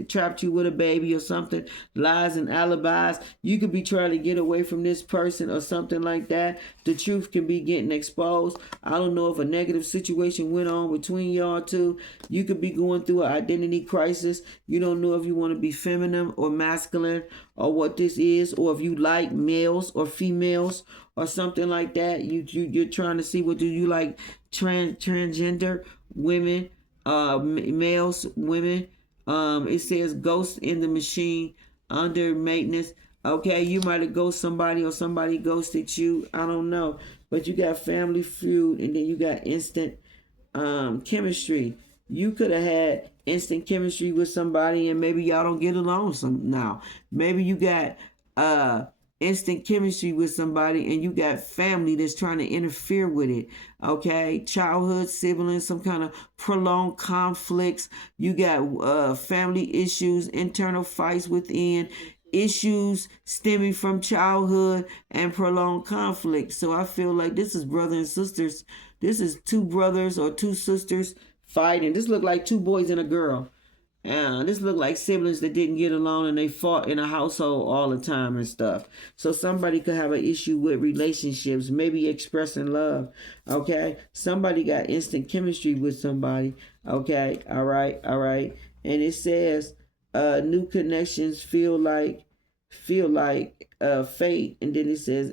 trapped you with a baby or something. Lies and alibis. You could be trying to get away from this person or something like that. The truth can be getting exposed. I don't know if a negative situation went on between y'all two. You could be going through an identity crisis. You don't know if you want to be feminine or masculine or what this is, or if you like males or females or something like that. You're trying to see, what do you like, transgender women, males, women. It says ghost in the machine, under maintenance. Okay, you might have ghosted somebody or somebody ghosted you. I don't know. But you got family feud, and then you got instant chemistry. You could have had instant chemistry with somebody, and maybe y'all don't get along now. Maybe you got instant chemistry with somebody and you got family that's trying to interfere with it. Okay, childhood siblings, some kind of prolonged conflicts. You got family issues, internal fights within, issues stemming from childhood and prolonged conflict. So I feel like this is brother and sisters. This is two brothers or two sisters fighting. This look like two boys and a girl. This look like siblings that didn't get along and they fought in a household all the time and stuff. So somebody could have an issue with relationships, maybe expressing love. Okay, somebody got instant chemistry with somebody. Okay, all right. And it says new connections feel like fate, and then it says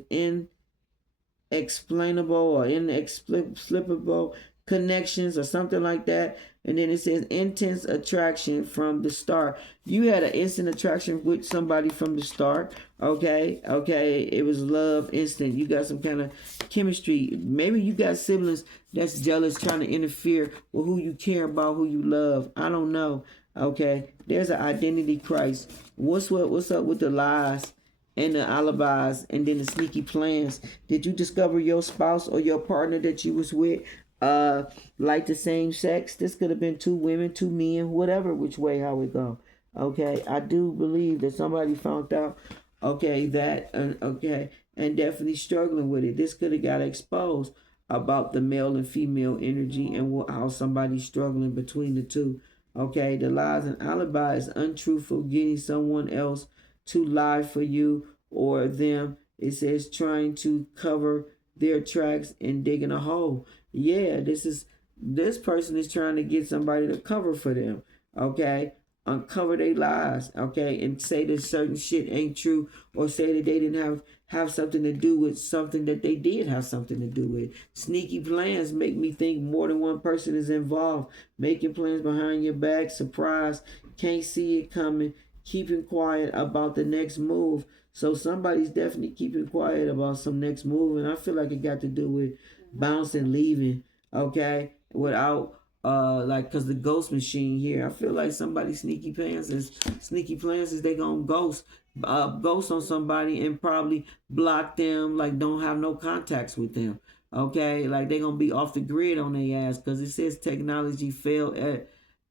inexplainable or inexplicable connections or something like that. And then it says intense attraction from the start. You had an instant attraction with somebody from the start. Okay. It was love instant. You got some kind of chemistry. Maybe you got siblings that's jealous, trying to interfere with who you care about, who you love. I don't know. Okay. There's an identity crisis. What's up with the lies and the alibis and then the sneaky plans? Did you discover your spouse or your partner that you was with like the same sex? This could have been two women, two men, whatever, which way, how it go. Okay, I do believe that somebody found out, okay, that, and definitely struggling with it. This could have got exposed. about the male and female energy and how somebody's struggling between the two. Okay, the lies and alibi is untruthful, getting someone else to lie for you or them. It says trying to cover their tracks and digging a hole. Yeah, this person is trying to get somebody to cover for them. Okay, uncover their lies. Okay, and say that certain shit ain't true, or say that they didn't have something to do with something that they did have something to do with. Sneaky plans make me think more than one person is involved. Making plans behind your back, surprise, can't see it coming, keeping quiet about the next move. So somebody's definitely keeping quiet about some next move, and I feel like it got to do with bouncing, leaving, okay, without like, cause the ghost machine here, I feel like somebody sneaky plans is they gonna ghost on somebody and probably block them, like don't have no contacts with them. Okay, like they gonna be off the grid on their ass, because it says technology failed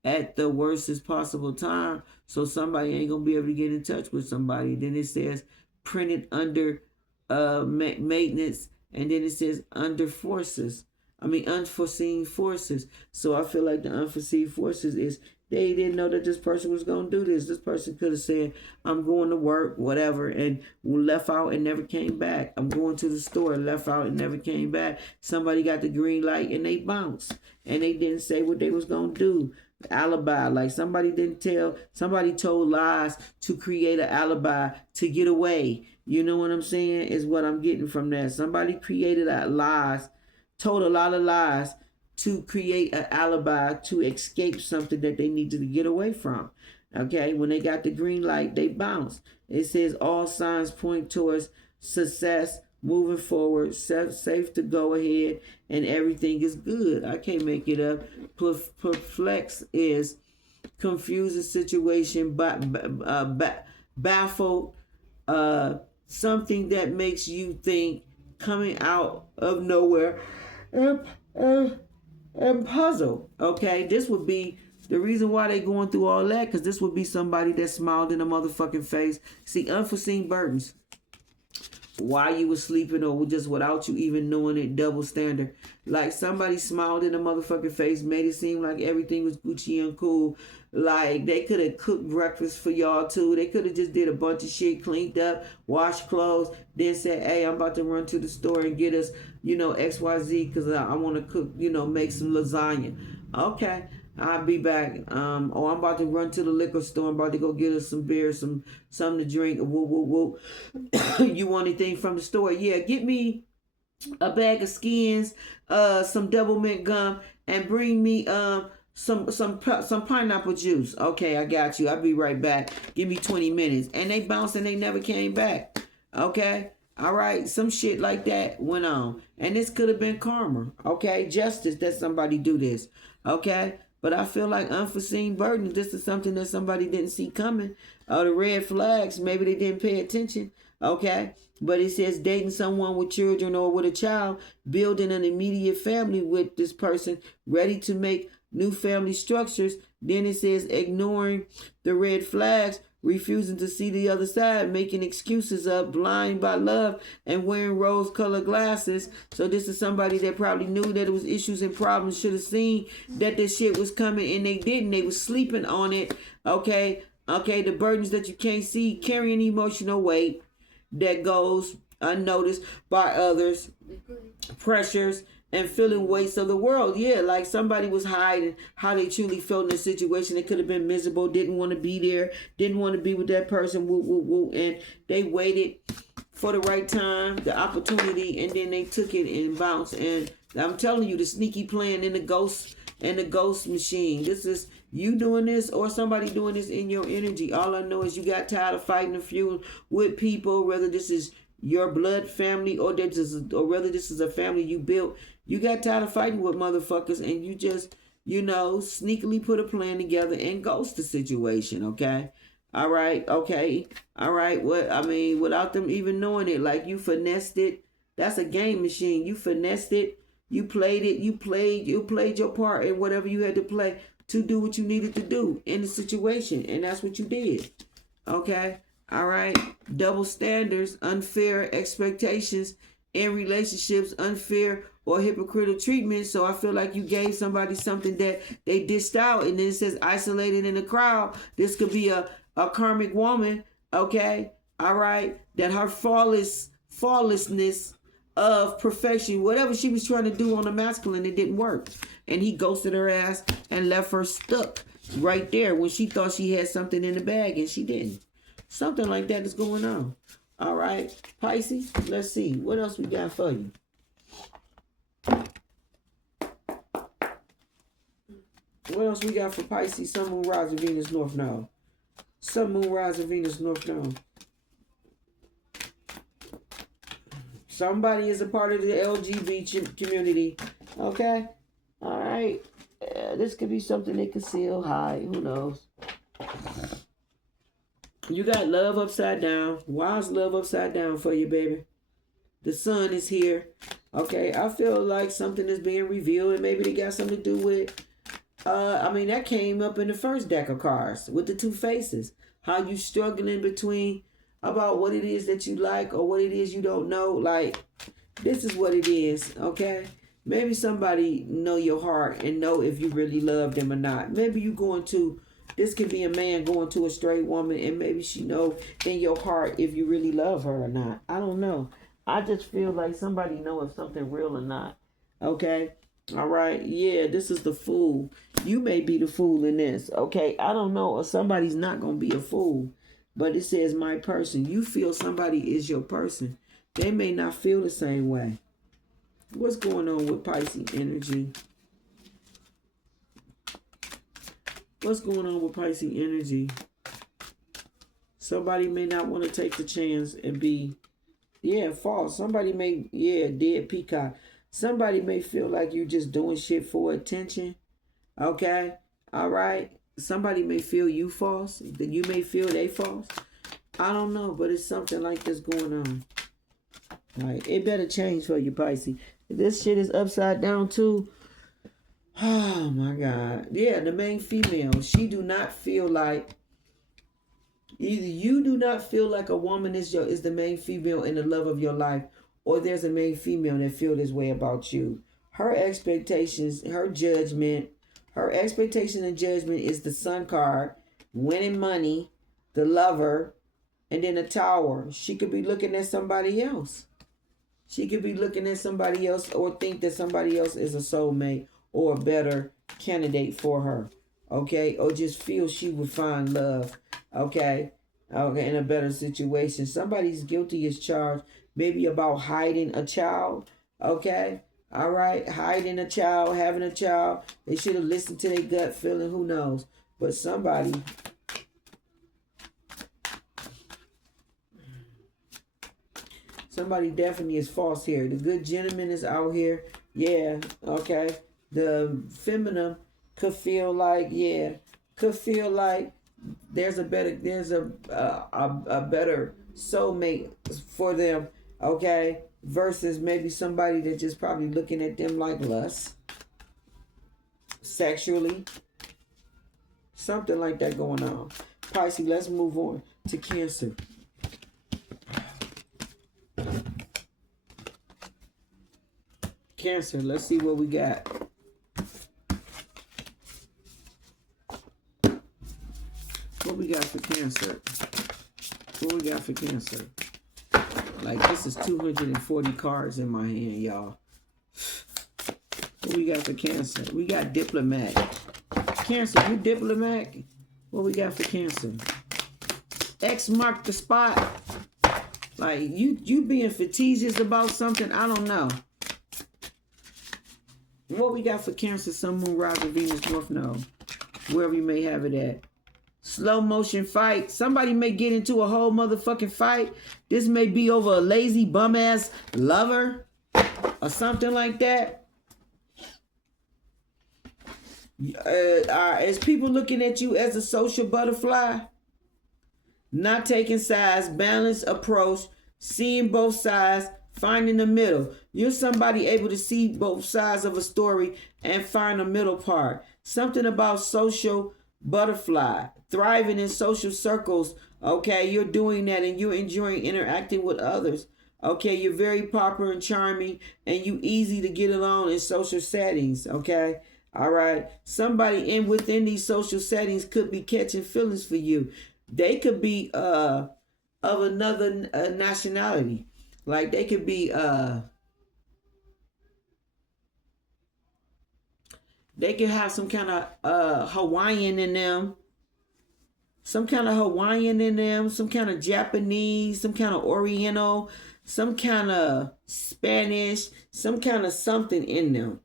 at the worstest possible time, so somebody ain't gonna be able to get in touch with somebody. Then it says printed under maintenance, and then it says under forces. I mean unforeseen forces. So I feel like the unforeseen forces is they didn't know that this person was going to do this. This person could have said, I'm going to work, whatever, and left out and never came back. I'm going to the store, left out and never came back. Somebody got the green light and they bounced. And they didn't say what they was going to do. Alibi, like somebody told lies to create an alibi to get away. You know what I'm saying? Is what I'm getting from that. Somebody created told a lot of lies to create an alibi to escape something that they needed to get away from. Okay, when they got the green light, they bounced. It says all signs point towards success, moving forward, safe to go ahead, and everything is good. I can't make it up. Perplex is confused situation, baffled, something that makes you think, coming out of nowhere, and puzzle. Okay, this would be the reason why they going through all that, because this would be somebody that smiled in a motherfucking face. See, unforeseen burdens while you was sleeping, or just without you even knowing it. Double standard. Like somebody smiled in a motherfucking face, made it seem like everything was Gucci and cool. Like they could have cooked breakfast for y'all too. They could have just did a bunch of shit, cleaned up, washed clothes, then said, hey, I'm about to run to the store and get us, XYZ, because I want to cook, make some lasagna. Okay, I'll be back. I'm about to run to the liquor store. I'm about to go get us some beer, something to drink. Woo, woo, woo. You want anything from the store? Yeah, get me a bag of skins, some double mint gum, and bring me some pineapple juice. Okay, I got you. I'll be right back. Give me 20 minutes. And they bounced and they never came back. Okay. All right. Some shit like that went on. And this could have been karma. Okay. Justice that somebody do this. Okay. But I feel like unforeseen burden. This is something that somebody didn't see coming. The red flags, maybe they didn't pay attention. Okay. But it says dating someone with children or with a child, building an immediate family with this person, ready to make new family structures. Then it says ignoring the red flags, refusing to see the other side, making excuses up, blind by love, and wearing rose-colored glasses. So this is somebody that probably knew that it was issues and problems, should have seen that this shit was coming, and they didn't. They was sleeping on it. Okay, the burdens that you can't see, carrying emotional weight that goes unnoticed by others, pressures, and feeling weights of the world. Yeah, like somebody was hiding how they truly felt in the situation. They could have been miserable, didn't want to be there, didn't want to be with that person, woo, woo, woo. And they waited for the right time, the opportunity, and then they took it and bounced. And I'm telling you, the sneaky plan in the ghost machine. This is you doing this or somebody doing this in your energy. All I know is you got tired of fighting and feuding with people, whether this is your blood family or whether this is a family you built. You got tired of fighting with motherfuckers, and you just, sneakily put a plan together and ghost the situation, okay? All right, okay. All right, without them even knowing it, like you finessed it. That's a game machine. You finessed it. You played it. You played your part in whatever you had to play to do what you needed to do in the situation, and that's what you did, okay? All right, double standards, unfair expectations, in relationships, unfair or hypocritical treatment. So I feel like you gave somebody something that they dished out, and then it says isolated in the crowd. This could be a karmic woman, okay? All right, that her flawlessness of perfection, whatever she was trying to do on the masculine, it didn't work. And he ghosted her ass and left her stuck right there when she thought she had something in the bag and she didn't. Something like that is going on. All right, Pisces, let's see. What else we got for you? What else we got for Pisces? Sun, Moon, Rise, and Venus, North Node. Sun, Moon, Rise, and Venus, North Node. Somebody is a part of the LGBT community. Okay? All right. This could be something they conceal, hide. Who knows? You got love upside down. Why is love upside down for you, baby? The sun is here. Okay? I feel like something is being revealed, and maybe they got something to do with... that came up in the first deck of cards with the two faces. How you struggling between about what it is that you like or what it is you don't know. Like, this is what it is, okay? Maybe somebody know your heart and know if you really love them or not. Maybe you going to, this could be a man going to a straight woman, and maybe she know in your heart if you really love her or not. I don't know. I just feel like somebody know if something real or not, okay? All right, yeah, this is the fool. You may be the fool in this, okay? I don't know, or somebody's not going to be a fool. But it says my person. You feel somebody is your person. They may not feel the same way. What's going on with Pisces energy? What's going on with Pisces energy? Somebody may not want to take the chance and be, false. Somebody may, dead peacock. Somebody may feel like you're just doing shit for attention. Okay? All right? Somebody may feel you false. Then you may feel they false. I don't know, but it's something like this going on. All right? It better change for you, Pisces. If this shit is upside down too. Oh, my God. Yeah, the main female. She do not feel like... Either you do not feel like a woman is the main female in the love of your life, or there's a main female that feel this way about you. Her expectations, her judgment, her expectation and judgment is the Sun card, winning money, the Lover, and then the Tower. She could be looking at somebody else. She could be looking at somebody else or think that somebody else is a soulmate or a better candidate for her. Okay? Or just feel she would find love. Okay? Okay, in a better situation. Somebody's guilty as charged. Maybe about hiding a child. Okay? All right? Hiding a child, having a child. They should have listened to their gut feeling. Who knows? But somebody... Somebody definitely is false here. The good gentleman is out here. Yeah, okay. The feminine could feel like, there's a better soulmate for them, okay? Versus maybe somebody that just probably looking at them like lust. Sexually. Something like that going on. Pisces, let's move on to Cancer. Cancer, let's see what we got. What we got for Cancer? What we got for Cancer? Like, this is 240 cards in my hand, y'all. What we got for Cancer? We got diplomat. Cancer, you diplomat? What we got for Cancer? X marked the spot. Like, you being facetious about something, I don't know. What we got for Cancer, Sun, Moon, Rising, Venus, North Node. Wherever you may have it at. Slow motion fight. Somebody may get into a whole motherfucking fight. This may be over a lazy bum ass lover. Or something like that. Is people looking at you as a social butterfly? Not taking sides. Balanced approach. Seeing both sides. Finding the middle. You're somebody able to see both sides of a story and find a middle part. Something about social butterfly. Thriving in social circles. Okay, you're doing that and you're enjoying interacting with others. Okay, you're very popular and charming, and you easy to get along in social settings. Okay, all right. Somebody in within these social settings could be catching feelings for you. They could be of another nationality, like they could have some kind of Hawaiian in them, some kind of Hawaiian in them, some kind of Japanese, some kind of Oriental, some kind of Spanish, some kind of something in them.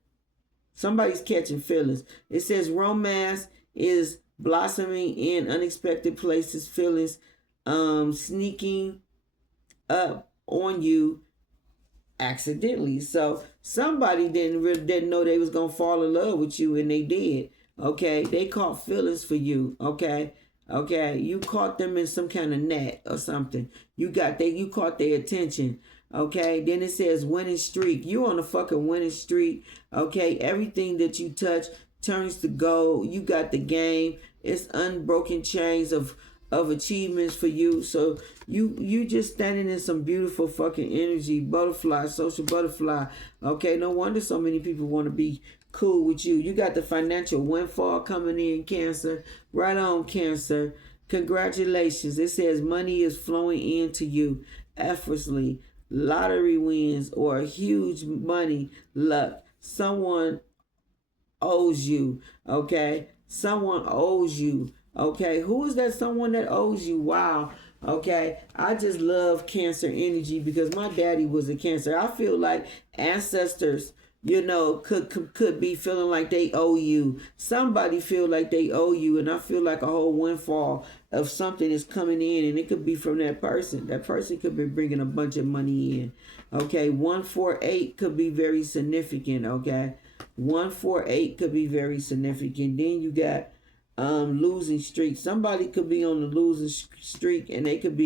Somebody's catching feelings. It says romance is blossoming in unexpected places, feelings sneaking up on you accidentally. So somebody didn't know they was gonna fall in love with you, and they did. Okay, they caught feelings for you. Okay, okay, you caught them in some kind of net or something. You caught their attention. Okay, then it says winning streak. You on a fucking winning streak. Okay, everything that you touch turns to gold. You got the game. It's unbroken chains of achievements for you. So you just standing in some beautiful fucking energy, butterfly, social butterfly. Okay, no wonder so many people want to be cool with you. You got the financial windfall coming in, Cancer. Right on, Cancer. Congratulations. It says money is flowing into you effortlessly. Lottery wins or huge money luck. Someone owes you. Okay, someone owes you. Okay, who is that someone that owes you? Wow. Okay, I just love Cancer energy because my daddy was a Cancer. I feel like ancestors, could be feeling like they owe you. Somebody feel like they owe you, and I feel like a whole windfall of something is coming in, and it could be from that person. That person could be bringing a bunch of money in. Okay, 148 could be very significant. Okay, 148 could be very significant. Then you got losing streak. Somebody could be on the losing streak, and they could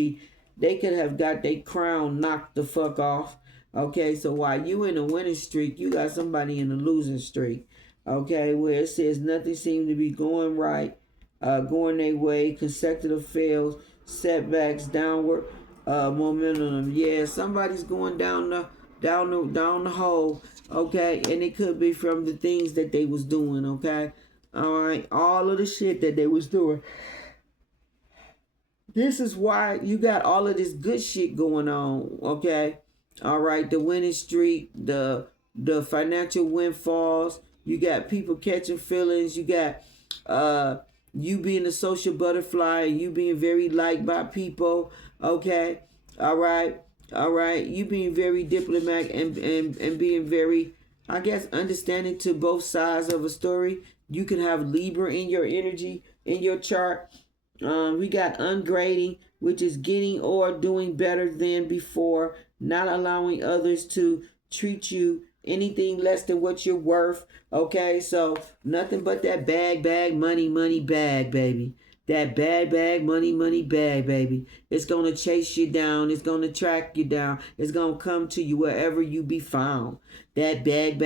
have got their crown knocked the fuck off. Okay, so while you in a winning streak, you got somebody in a losing streak. Okay, where it says nothing seemed to be going right, going their way, consecutive fails, setbacks, downward momentum. Yeah, somebody's going down the hole. Okay, and it could be from the things that they was doing. Okay, all right, all of the shit that they was doing. This is why you got all of this good shit going on. Okay, all right, the winning streak, the financial windfalls. You got people catching feelings. You got you being a social butterfly. You being very liked by people. Okay, all right, all right. You being very diplomatic and being very, I guess, understanding to both sides of a story. You can have Libra in your energy in your chart. We got ungrading, which is getting or doing better than before, not allowing others to treat you anything less than what you're worth. Okay, so nothing but that bag, money, bag, baby. That bag, money, bag, baby. It's gonna chase you down. It's gonna track you down. It's gonna come to you wherever you be found. That bag,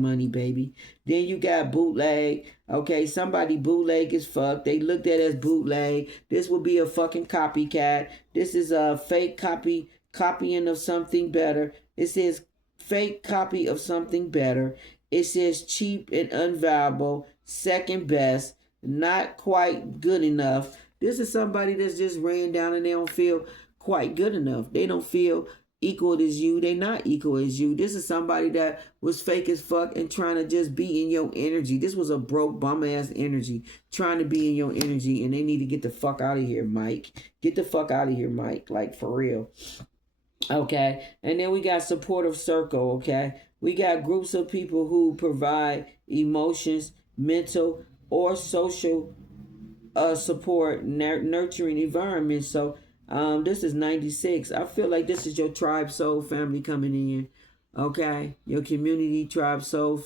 money, baby. Then you got bootleg. Okay, somebody bootleg as fuck. They looked at as bootleg. This will be a fucking copycat. This is a fake copying of something better. It says fake copy of something better. It says cheap and unvaluable, second best, not quite good enough. This is somebody that's just ran down and they don't feel quite good enough. They don't feel equal as you. They not equal as you. This is somebody that was fake as fuck and trying to just be in your energy. This was a broke bum ass energy trying to be in your energy, and they need to get the fuck out of here, Mike. Get the fuck out of here, Mike. Like, for real. Okay, and then we got supportive circle. Okay, we got groups of people who provide emotions, mental or social support, nurturing environment. So this is 96. I feel like this is your tribe soul family coming in. Okay, your community tribe soul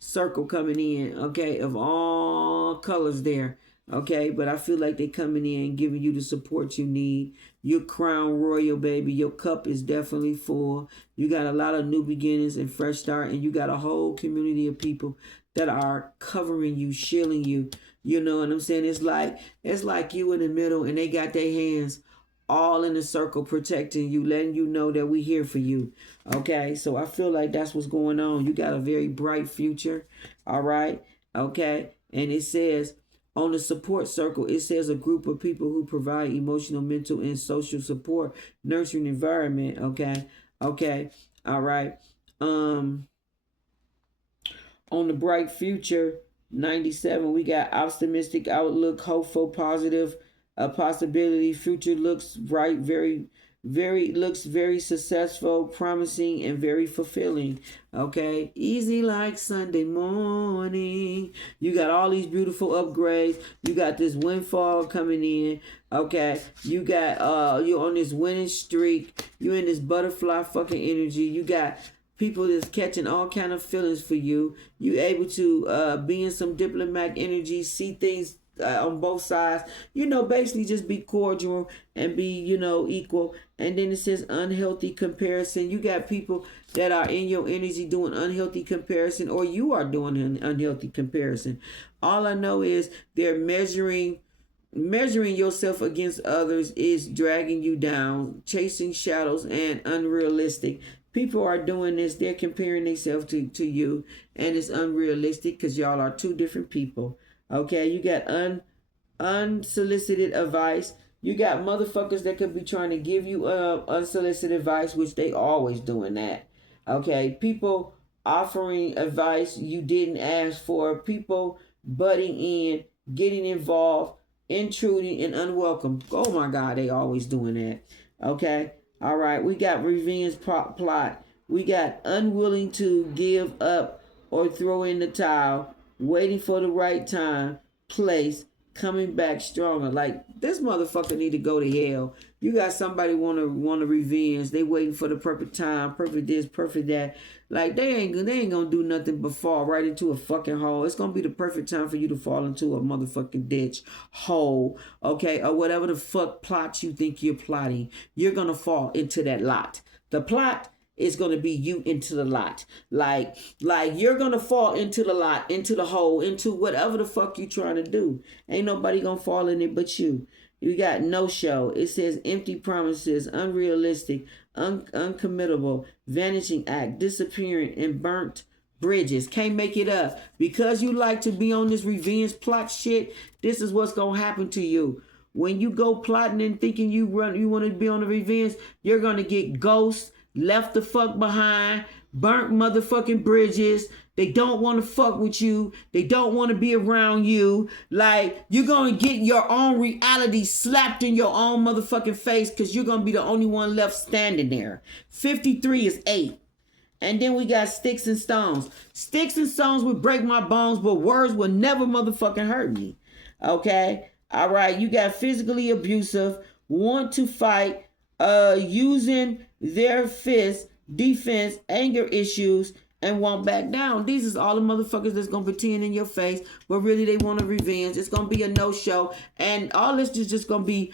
circle coming in. Okay, of all colors there. Okay, but I feel like they coming in giving you the support you need. You're crown royal, baby. Your cup is definitely full. You got a lot of new beginnings and fresh start, and you got a whole community of people that are covering you, shielding you. You know what I'm saying? It's like you in the middle, and they got their hands all in a circle protecting you, letting you know that we here for you. Okay, so I feel like that's what's going on. You got a very bright future. All right. Okay. And it says on the support circle, it says a group of people who provide emotional, mental, and social support, nurturing environment. Okay. Okay. All right. On the bright future, 97, we got optimistic outlook, hopeful, positive, a possibility. Future looks bright, looks very successful, promising, and very fulfilling. Okay, easy like Sunday morning. You got all these beautiful upgrades. You got this windfall coming in. Okay, you got you're on this winning streak. You in this butterfly fucking energy. You got people that's catching all kind of feelings for you. You able to be in some diplomatic energy, see things on both sides. Basically just be cordial and be, equal. And then it says unhealthy comparison. You got people that are in your energy doing unhealthy comparison, or you are doing an unhealthy comparison. All I know is they're measuring yourself against others is dragging you down, chasing shadows and unrealistic. People are doing this. They're comparing themselves to you, and it's unrealistic because y'all are two different people. Okay, you got unsolicited advice. You got motherfuckers that could be trying to give you unsolicited advice, which they always doing that. Okay, people offering advice you didn't ask for. People butting in, getting involved, intruding, and unwelcome. Oh my God, they always doing that. Okay. All right, we got revenge plot. We got unwilling to give up or throw in the towel, waiting for the right time, place, coming back stronger. Like, this motherfucker need to go to hell. You got somebody want to revenge. They waiting for the perfect time, perfect this, perfect that. Like, they ain't gonna do nothing but fall right into a fucking hole. It's gonna be the perfect time for you to fall into a motherfucking ditch, hole, okay, or whatever the fuck plot you think you're plotting. You're gonna fall into that lot. The plot is gonna be you into the lot. Like you're gonna fall into the lot, into the hole, into whatever the fuck you trying to do. Ain't nobody gonna fall in it but you. You got no show. It says empty promises, unrealistic, uncommittable, vanishing act, disappearing, and burnt bridges. Can't make it up. Because you like to be on this revenge plot shit, this is what's gonna happen to you. When you go plotting and thinking you want to be on the revenge, you're gonna get ghosts, left the fuck behind, burnt motherfucking bridges. They don't want to fuck with you. They don't want to be around you. Like, you're going to get your own reality slapped in your own motherfucking face because you're going to be the only one left standing there. 53 is 8. And then we got sticks and stones. Sticks and stones would break my bones, but words would never motherfucking hurt me. Okay? All right. You got physically abusive, want to fight, using their fists, defense, anger issues, and won't back down. These is all the motherfuckers that's gonna pretend in your face, but really they want a revenge. It's gonna be a no-show, and all this is just gonna be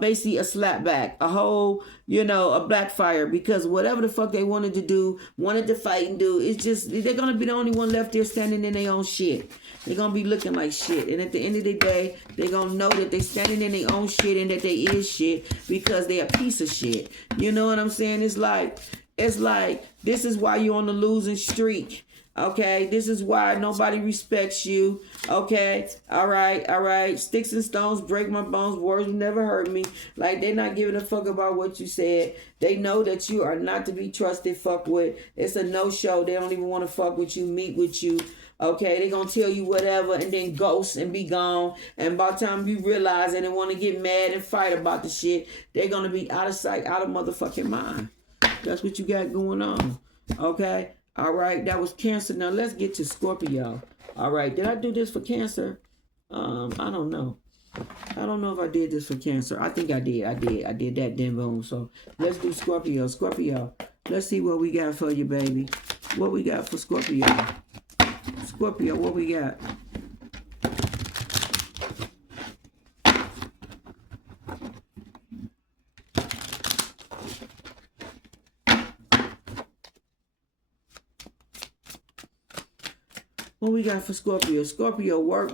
basically a slapback, a whole, a blackfire, because whatever the fuck they wanted to fight and do, it's just, they're gonna be the only one left there standing in their own shit. They're gonna be looking like shit, and at the end of the day, they're gonna know that they standing in their own shit and that they is shit because they a piece of shit. You know what I'm saying? It's like this is why you're on the losing streak. Okay, this is why nobody respects you. Okay, all right. Sticks and stones break my bones. Words never hurt me. Like, they're not giving a fuck about what you said. They know that you are not to be trusted, fuck with. It's a no-show. They don't even want to fuck with you, meet with you. Okay, they gonna tell you whatever and then ghost and be gone. And by the time you realize and they want to get mad and fight about the shit, they're gonna be out of sight, out of motherfucking mind. That's what you got going on. Okay? All right. That was Cancer. Now let's get to Scorpio. All right. Did I do this for Cancer? I don't know. I don't know if I did this for Cancer. I think I did. I did that, then boom. So let's do Scorpio. Scorpio. Let's see what we got for you, baby. What we got for Scorpio? Scorpio, what we got? What we got for Scorpio? Scorpio, work,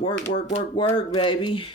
baby.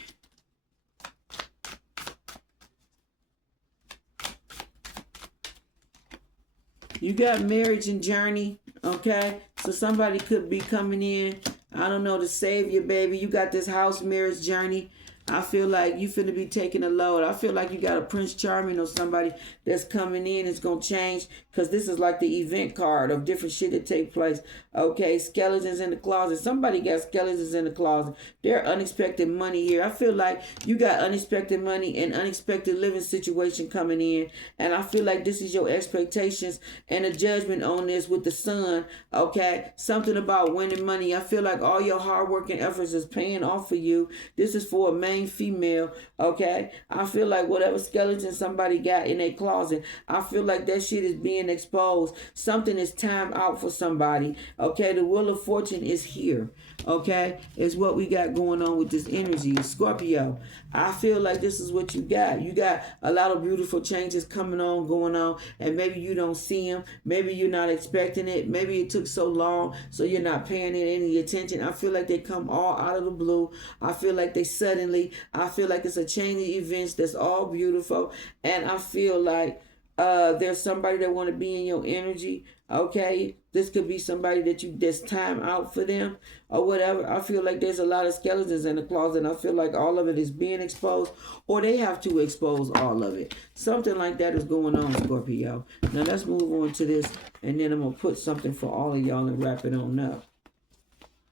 You got marriage and journey, okay? So somebody could be coming in, I don't know, to save you, baby. You got this house marriage journey. I feel like you finna be taking a load. I feel like you got a Prince Charming or somebody that's coming in. It's gonna change because this is like the event card of different shit that take place. Okay, skeletons in the closet. Somebody got skeletons in the closet. There unexpected money here. I feel like you got unexpected money and unexpected living situation coming in. And I feel like this is your expectations and a judgment on this with the sun. Okay, something about winning money. I feel like all your hard work and efforts is paying off for you. This is for a main female. Okay, I feel like whatever skeleton somebody got in their closet, I feel like that shit is being exposed. Something is time out for somebody. Okay, the wheel of fortune is here. Okay, is what we got going on with this energy. Scorpio, I feel like this is what you got. You got a lot of beautiful changes coming on, going on, and maybe you don't see them. Maybe you're not expecting it. Maybe it took so long, so you're not paying it any attention. I feel like they come all out of the blue. I feel like they suddenly, I feel like it's a chain of events that's all beautiful, and I feel like there's somebody that want to be in your energy. Okay, this could be somebody that's time out for them or whatever. I feel like there's a lot of skeletons in the closet, and I feel like all of it is being exposed, or they have to expose all of it. Something like that is going on, Scorpio. Now let's move on to this, and then I'm gonna put something for all of y'all and wrap it on up.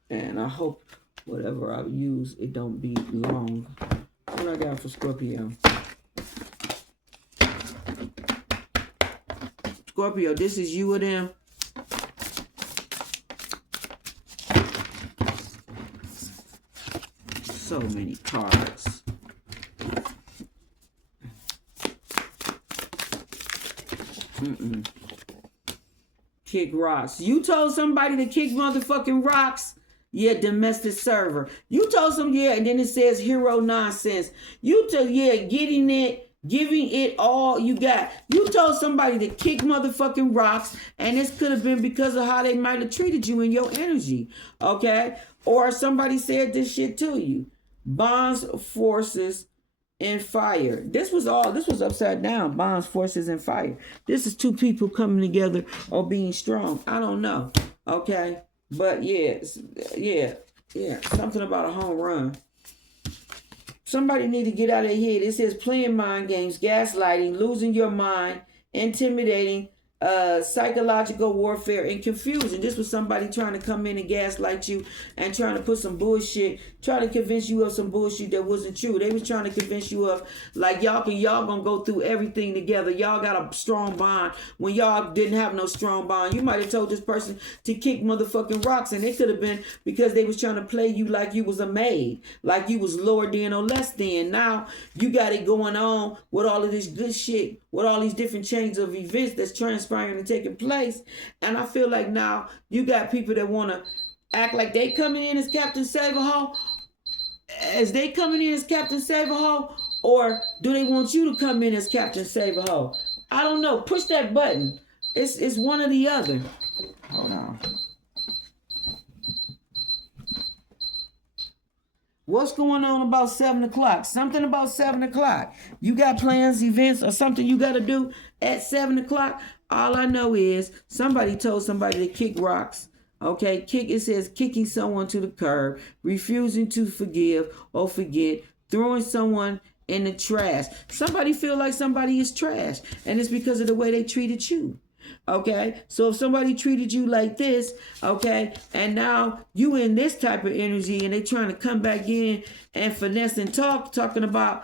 And I hope whatever I use, it don't be long. What I got for Scorpio? Scorpio, this is you or them. So many cards. Kick rocks. You told somebody to kick motherfucking rocks? Yeah, domestic server. You told some, yeah, and then it says hero nonsense. You told, yeah, getting it. Giving it all you got. You told somebody to kick motherfucking rocks, and this could have been because of how they might have treated you in your energy, okay? Or somebody said this shit to you. Bonds, forces, and fire. This was upside down. Bonds, forces, and fire. This is two people coming together or being strong. I don't know, okay? But yeah, something about a home run. Somebody need to get out of their head. It says playing mind games, gaslighting, losing your mind, intimidating, psychological warfare, and confusion. This was somebody trying to come in and gaslight you and trying to put some bullshit, trying to convince you of some bullshit that wasn't true. They was trying to convince you of like y'all gonna go through everything together. Y'all got a strong bond when y'all didn't have no strong bond. You might have told this person to kick motherfucking rocks, and it could have been because they was trying to play you like you was a maid, like you was lower than or less than. Now you got it going on with all of this good shit, with all these different chains of events that's transpiring and taking place. And I feel like now you got people that want to act like they coming in as Captain Save-A-Ho. As they coming in as Captain Save-A-Ho, or do they want you to come in as Captain Save-A-Ho? I don't know. Push that button. It's one or the other. Hold on. What's going on about 7 o'clock? Something about 7 o'clock. You got plans, events, or something you got to do at 7 o'clock? All I know is somebody told somebody to kick rocks. Okay, it says kicking someone to the curb, refusing to forgive or forget, throwing someone in the trash. Somebody feel like somebody is trash, and it's because of the way they treated you. Okay, so if somebody treated you like this, okay, and now you in this type of energy and they trying to come back in and finesse and talking about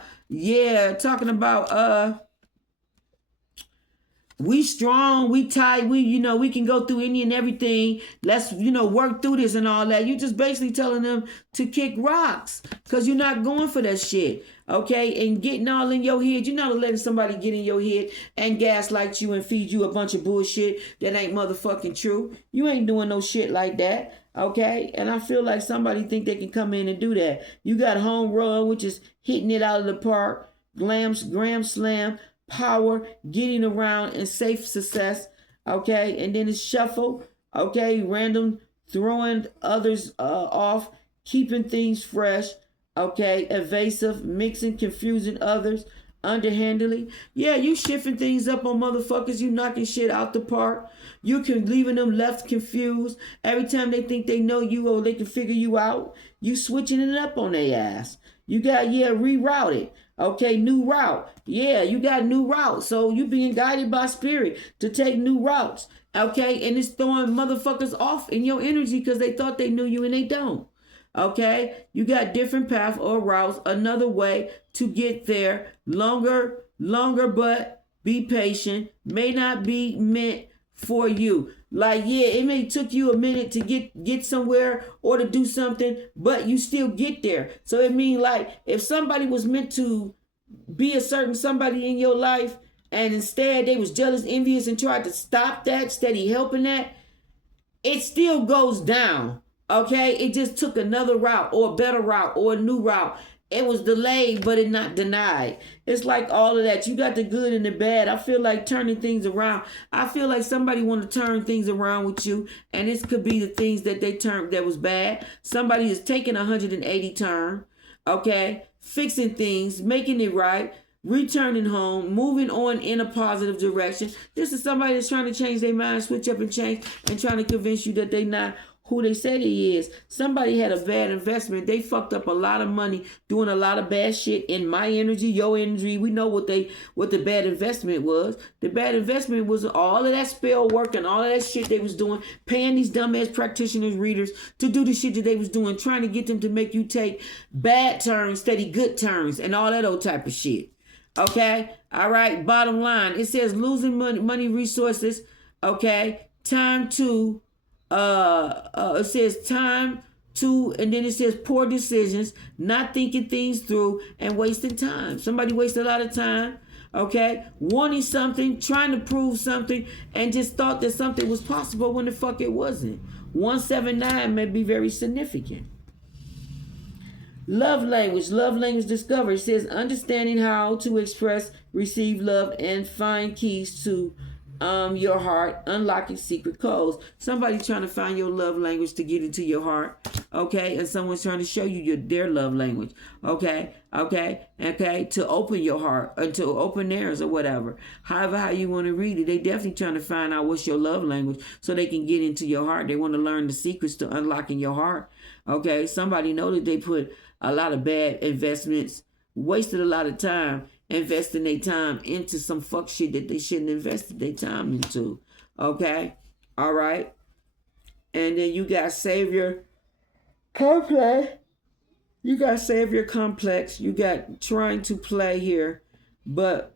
we strong, we tight, we can go through any and everything. Let's, work through this and all that. You just basically telling them to kick rocks because you're not going for that shit. Okay, and getting all in your head. You're not letting somebody get in your head and gaslight you and feed you a bunch of bullshit that ain't motherfucking true. You ain't doing no shit like that. Okay, and I feel like somebody think they can come in and do that. You got home run, which is hitting it out of the park, gram slam, power, getting around, and safe success. Okay, and then it's shuffle. Okay, random, throwing others off, keeping things fresh. Okay, evasive, mixing, confusing others. underhandedly. Yeah, you shifting things up on motherfuckers. You knocking shit out the park. You can leaving them left confused. Every time they think they know you or they can figure you out, you switching it up on their ass. You got, rerouted. Okay, new route. Yeah, you got new route. So you being guided by spirit to take new routes. Okay, and it's throwing motherfuckers off in your energy because they thought they knew you and they don't. Okay, you got different paths or routes, another way to get there. Longer, but be patient. May not be meant for you. Like, yeah, it may took you a minute to get somewhere or to do something, but you still get there. So it means, like, if somebody was meant to be a certain somebody in your life and instead they was jealous, envious, and tried to stop that, steady helping that, it still goes down. Okay, it just took another route or a better route or a new route. It was delayed, but it not denied. It's like all of that. You got the good and the bad. I feel like turning things around. I feel like somebody want to turn things around with you, and this could be the things that they turned that was bad. Somebody is taking 180 turn, okay, fixing things, making it right, returning home, moving on in a positive direction. This is somebody that's trying to change their mind, switch up and change, and trying to convince you that they not who they say they is. Somebody had a bad investment. They fucked up a lot of money doing a lot of bad shit in my energy, your energy. We know what the bad investment was. The bad investment was all of that spell work and all of that shit they was doing, paying these dumbass practitioners, readers to do the shit that they was doing, trying to get them to make you take bad turns, steady good turns, and all that old type of shit. Okay? All right? Bottom line, it says losing money resources, okay? Time to it says time to, and then it says poor decisions, not thinking things through, and wasting time. Somebody wasted a lot of time, okay, wanting something, trying to prove something, and just thought that something was possible when the fuck it wasn't. 179 may be very significant. Love language discovery. It says understanding how to express, receive love, and find keys to your heart, unlocking secret codes. Somebody trying to find your love language to get into your heart, okay, and someone's trying to show you their love language, okay, to open your heart, or to open theirs, or whatever. However, how you want to read it, they definitely trying to find out what's your love language so they can get into your heart. They want to learn the secrets to unlocking your heart, okay. Somebody know that they put a lot of bad investments, wasted a lot of time investing their time into some fuck shit that they shouldn't invest their time into. Okay? All right? And then you got Savior Complex. You got Savior Complex. You got trying to play here, but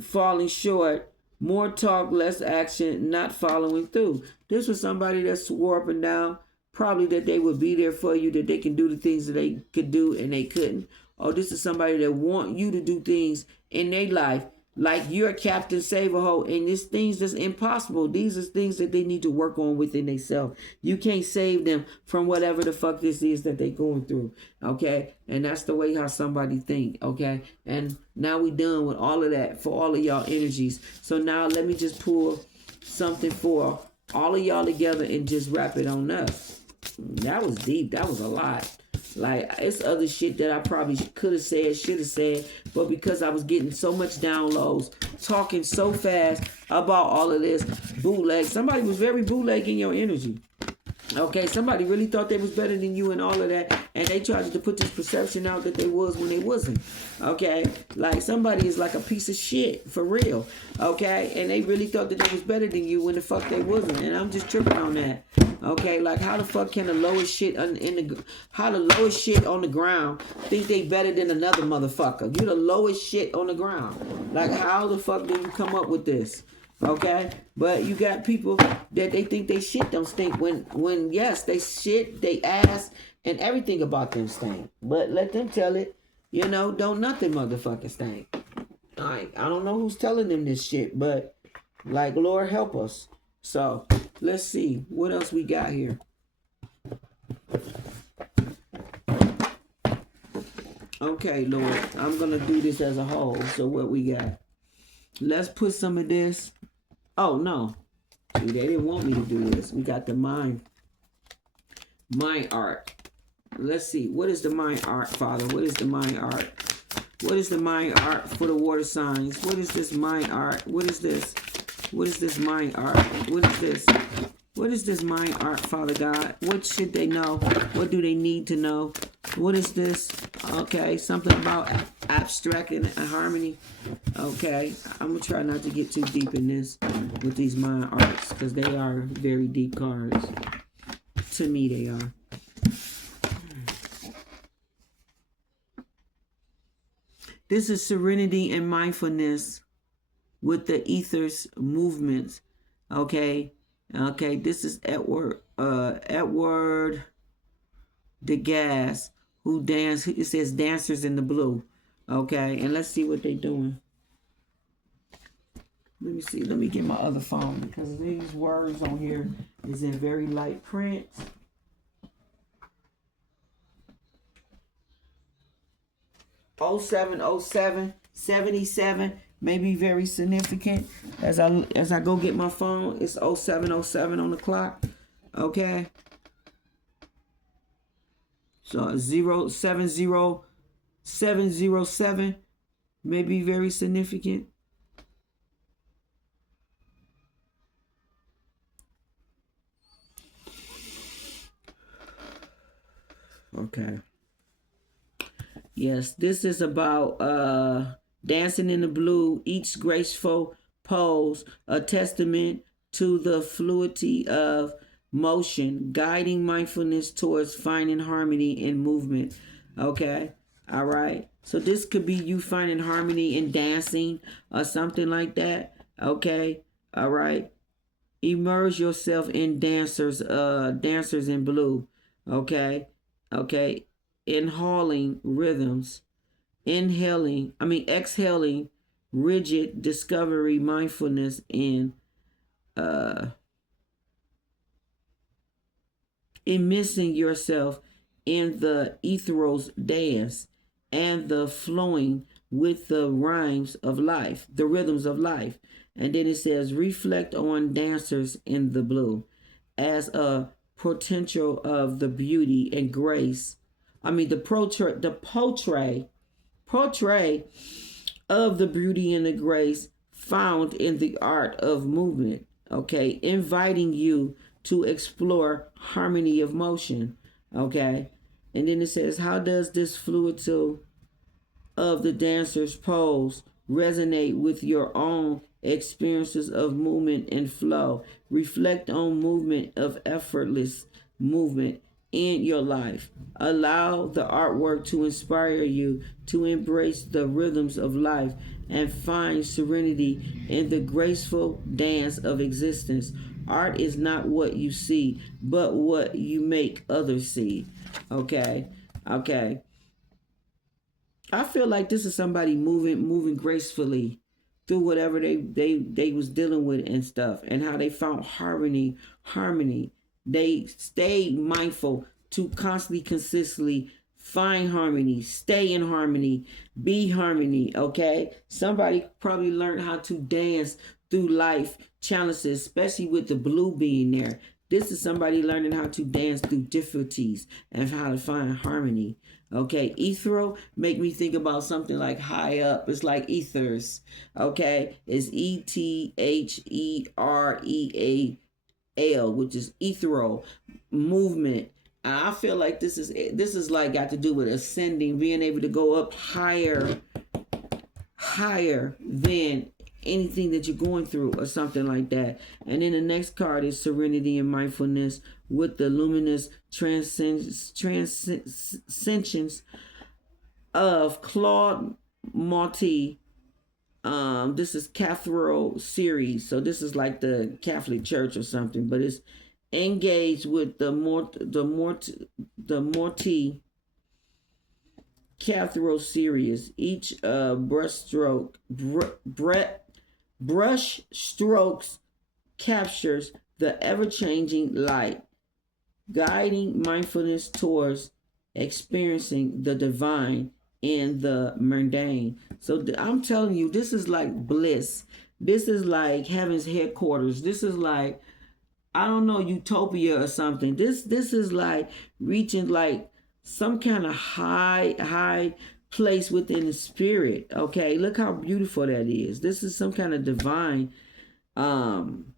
falling short. More talk, less action, not following through. This was somebody that swore up and down, probably that they would be there for you, that they can do the things that they could do and they couldn't. Or this is somebody that want you to do things in their life like you're Captain Save-A-Ho, and this things that's impossible. These are things that they need to work on within themselves. You can't save them from whatever the fuck this is that they going through, okay? And that's the way how somebody think, okay? And now we done with all of that for all of y'all energies. So now let me just pull something for all of y'all together and just wrap it on up. That was deep. That was a lot. Like, it's other shit that I probably could have said, should have said, but because I was getting so much downloads, talking so fast about all of this bootleg. Somebody was very bootlegging your energy. Okay, somebody really thought they was better than you and all of that, and they tried to put this perception out that they was when they wasn't. Okay, like somebody is like a piece of shit for real. Okay, and they really thought that they was better than you when the fuck they wasn't, and I'm just tripping on that. Okay, like how the fuck can the lowest shit on the ground think they better than another motherfucker? You the lowest shit on the ground. Like how the fuck did you come up with this? Okay, but you got people that they think they shit don't stink when yes, they shit, they ass, and everything about them stink. But let them tell it, don't nothing motherfucking stink. Alright, I don't know who's telling them this shit, but like Lord help us. So let's see what else we got here. Okay, Lord, I'm gonna do this as a whole. So what we got? Let's put some of this. Oh, no. See, they didn't want me to do this. We got the mind art. Let's see. What is the mind art, Father? What is the mind art? What is the mind art for the water signs? What is this mind art? What is this? What is this mind art? What is this? What is this mind art, Father God? What should they know? What do they need to know? What is this? Okay, something about abstract and harmony. Okay, I'm going to try not to get too deep in this with these mind arts because they are very deep cards. To me, they are. This is serenity and mindfulness with the ethers movements. Okay. Okay, this is Edward Degas, who dance. It says dancers in the blue. Okay, and let's see what they're doing. Let me see. Let me get my other phone because these words on here is in very light print. Oh 0707 77 may be very significant. As I go get my phone, it's 0707 on the clock. Okay. So 070707 may be very significant. Okay. Yes, this is about dancing in the blue, each graceful pose, a testament to the fluidity of motion, guiding mindfulness towards finding harmony in movement. Okay, all right. So this could be you finding harmony in dancing or something like that. Okay, all right. Immerse yourself in dancers in blue. Okay, okay. Inhaling rhythms, exhaling rigid discovery, mindfulness in immersing yourself in the ethereal dance and the flowing with the rhymes of life, the rhythms of life. And then it says, reflect on dancers in the blue as a potential of the beauty and grace. The portray of the beauty and the grace found in the art of movement. Okay, inviting you to explore harmony of motion. Okay, and then it says, how does this fluidity of the dancer's pose resonate with your own experiences of movement and flow? Reflect on movement of effortless movement in your life. Allow the artwork to inspire you to embrace the rhythms of life and find serenity in the graceful dance of existence. Art is not what you see, but what you make others see. Okay. Okay. I feel like this is somebody moving gracefully through whatever they was dealing with and stuff, and how they found harmony. They stayed mindful to constantly, consistently find harmony, stay in harmony, be harmony. Okay, somebody probably learned how to dance through life challenges, especially with the blue being there. This is somebody learning how to dance through difficulties and how to find harmony. Okay, ethereal make me think about something like high up. It's like ethers. Okay, it's ETHEREAL, which is ethereal movement. And I feel like this is like got to do with ascending, being able to go up higher than anything that you're going through or something like that. And then the next card is serenity and mindfulness with the luminous transcensions of Claude Monty. This is Cathedral series, so this is like the Catholic Church or something, but it's engaged with the Morty Cathedral series. Each brush strokes captures the ever-changing light, guiding mindfulness towards experiencing the divine in the mundane. So I'm telling you, this is like bliss. This is like heaven's headquarters. This is like, I don't know, utopia or something. This is like reaching like some kind of high place within the spirit. Okay, look how beautiful that is. This is some kind of divine, um,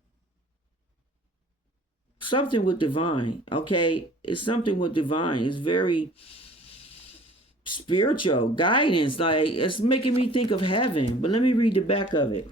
something with divine. Okay, it's something with divine. It's very spiritual guidance. Like, it's making me think of heaven. But let me read the back of it.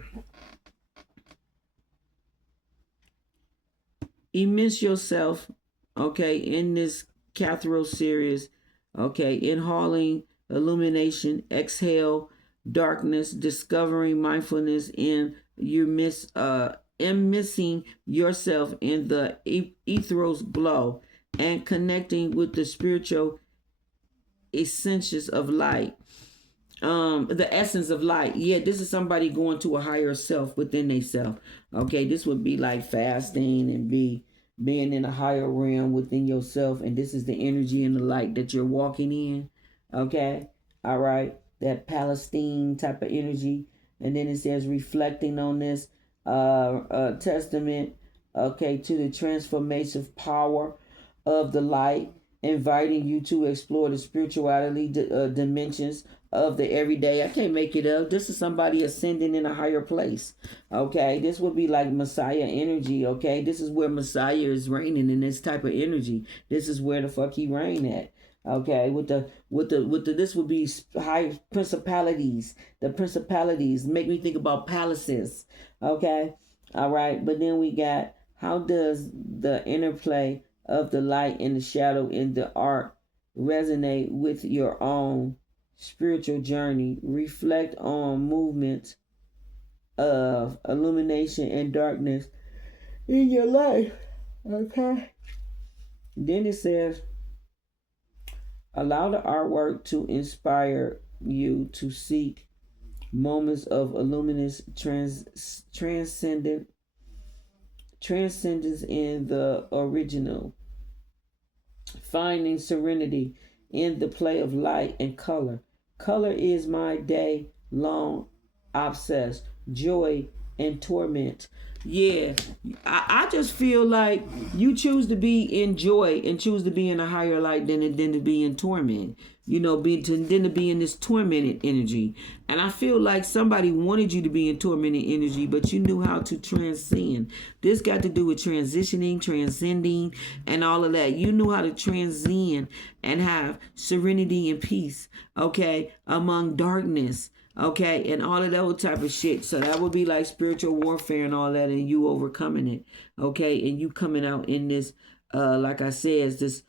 Immerse yourself, okay, in this cathedral series, okay, inhaling illumination, exhale darkness, discovering mindfulness, and you missing yourself in the ethereal glow, and connecting with the spiritual essentials of light. The essence of light. Yeah, this is somebody going to a higher self within themselves. Okay, this would be like fasting and being in a higher realm within yourself, and this is the energy and the light that you're walking in. Okay, all right, that Palestine type of energy. And then it says reflecting on this testament, okay, to the transformative power of the light, inviting you to explore the spirituality dimensions of the everyday. I can't make it up. This is somebody ascending in a higher place. Okay, this would be like Messiah energy. Okay, this is where Messiah is reigning in this type of energy. This is where the fuck he reign at. Okay, with the this would be high principalities. The principalities make me think about palaces. Okay, all right, but then we got, how does the interplay of the light and the shadow in the art resonate with your own spiritual journey? Reflect on movements of illumination and darkness in your life. Okay. Then it says, allow the artwork to inspire you to seek moments of illuminous transcendence in the original, finding serenity in the play of light and color. Color is my day long obsess, joy and torment. Yeah, I just feel like you choose to be in joy and choose to be in a higher light than to be in torment. You know, than to be in this tormented energy. And I feel like somebody wanted you to be in tormented energy, but you knew how to transcend. This got to do with transitioning, transcending, and all of that. You knew how to transcend and have serenity and peace, okay, among darkness, okay, and all of that type of shit. So that would be like spiritual warfare and all that, and you overcoming it, okay, and you coming out in this, like I said, this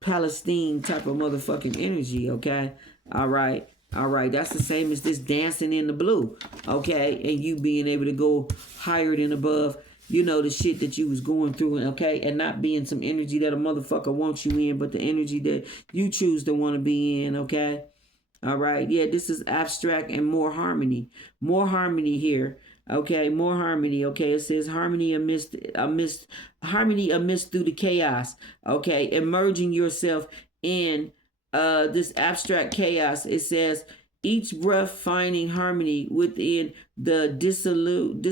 Palestine type of motherfucking energy, okay, all right. All right, that's the same as this dancing in the blue, okay, and you being able to go higher than above, you know, the shit that you was going through, okay, and not being some energy that a motherfucker wants you in, but the energy that you choose to want to be in, okay. All right. Yeah, this is abstract and more harmony. More harmony here. Okay, more harmony. Okay, it says harmony amidst through the chaos. Okay, immerging yourself in this abstract chaos. It says each breath finding harmony within the dissolute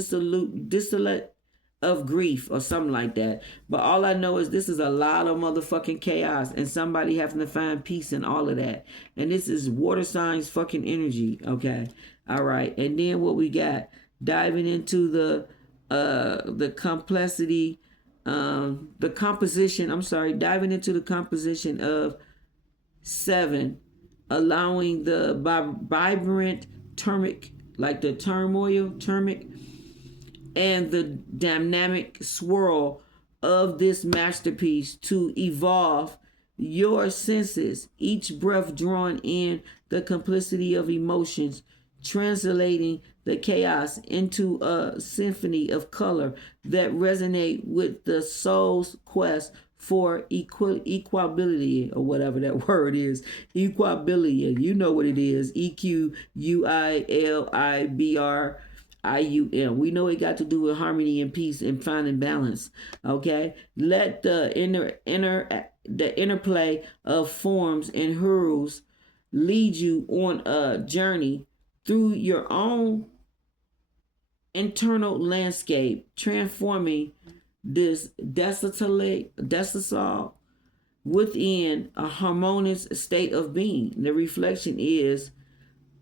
of grief or something like that. But all I know is this is a lot of motherfucking chaos and somebody having to find peace in all of that. And this is water signs fucking energy. Okay. All right. And then what we got, diving into the complexity, the composition, diving into the composition of 7, allowing the vibrant turmeric, like the turmeric, and the dynamic swirl of this masterpiece to evolve your senses, each breath drawing in the complicity of emotions, translating the chaos into a symphony of color that resonate with the soul's quest for equability, or whatever that word is. Equability, you know what it is. EQUILIBRIUM. We know it got to do with harmony and peace and finding balance. Okay, let the interplay of forms and hurls lead you on a journey through your own internal landscape, transforming this desolate within a harmonious state of being. The reflection is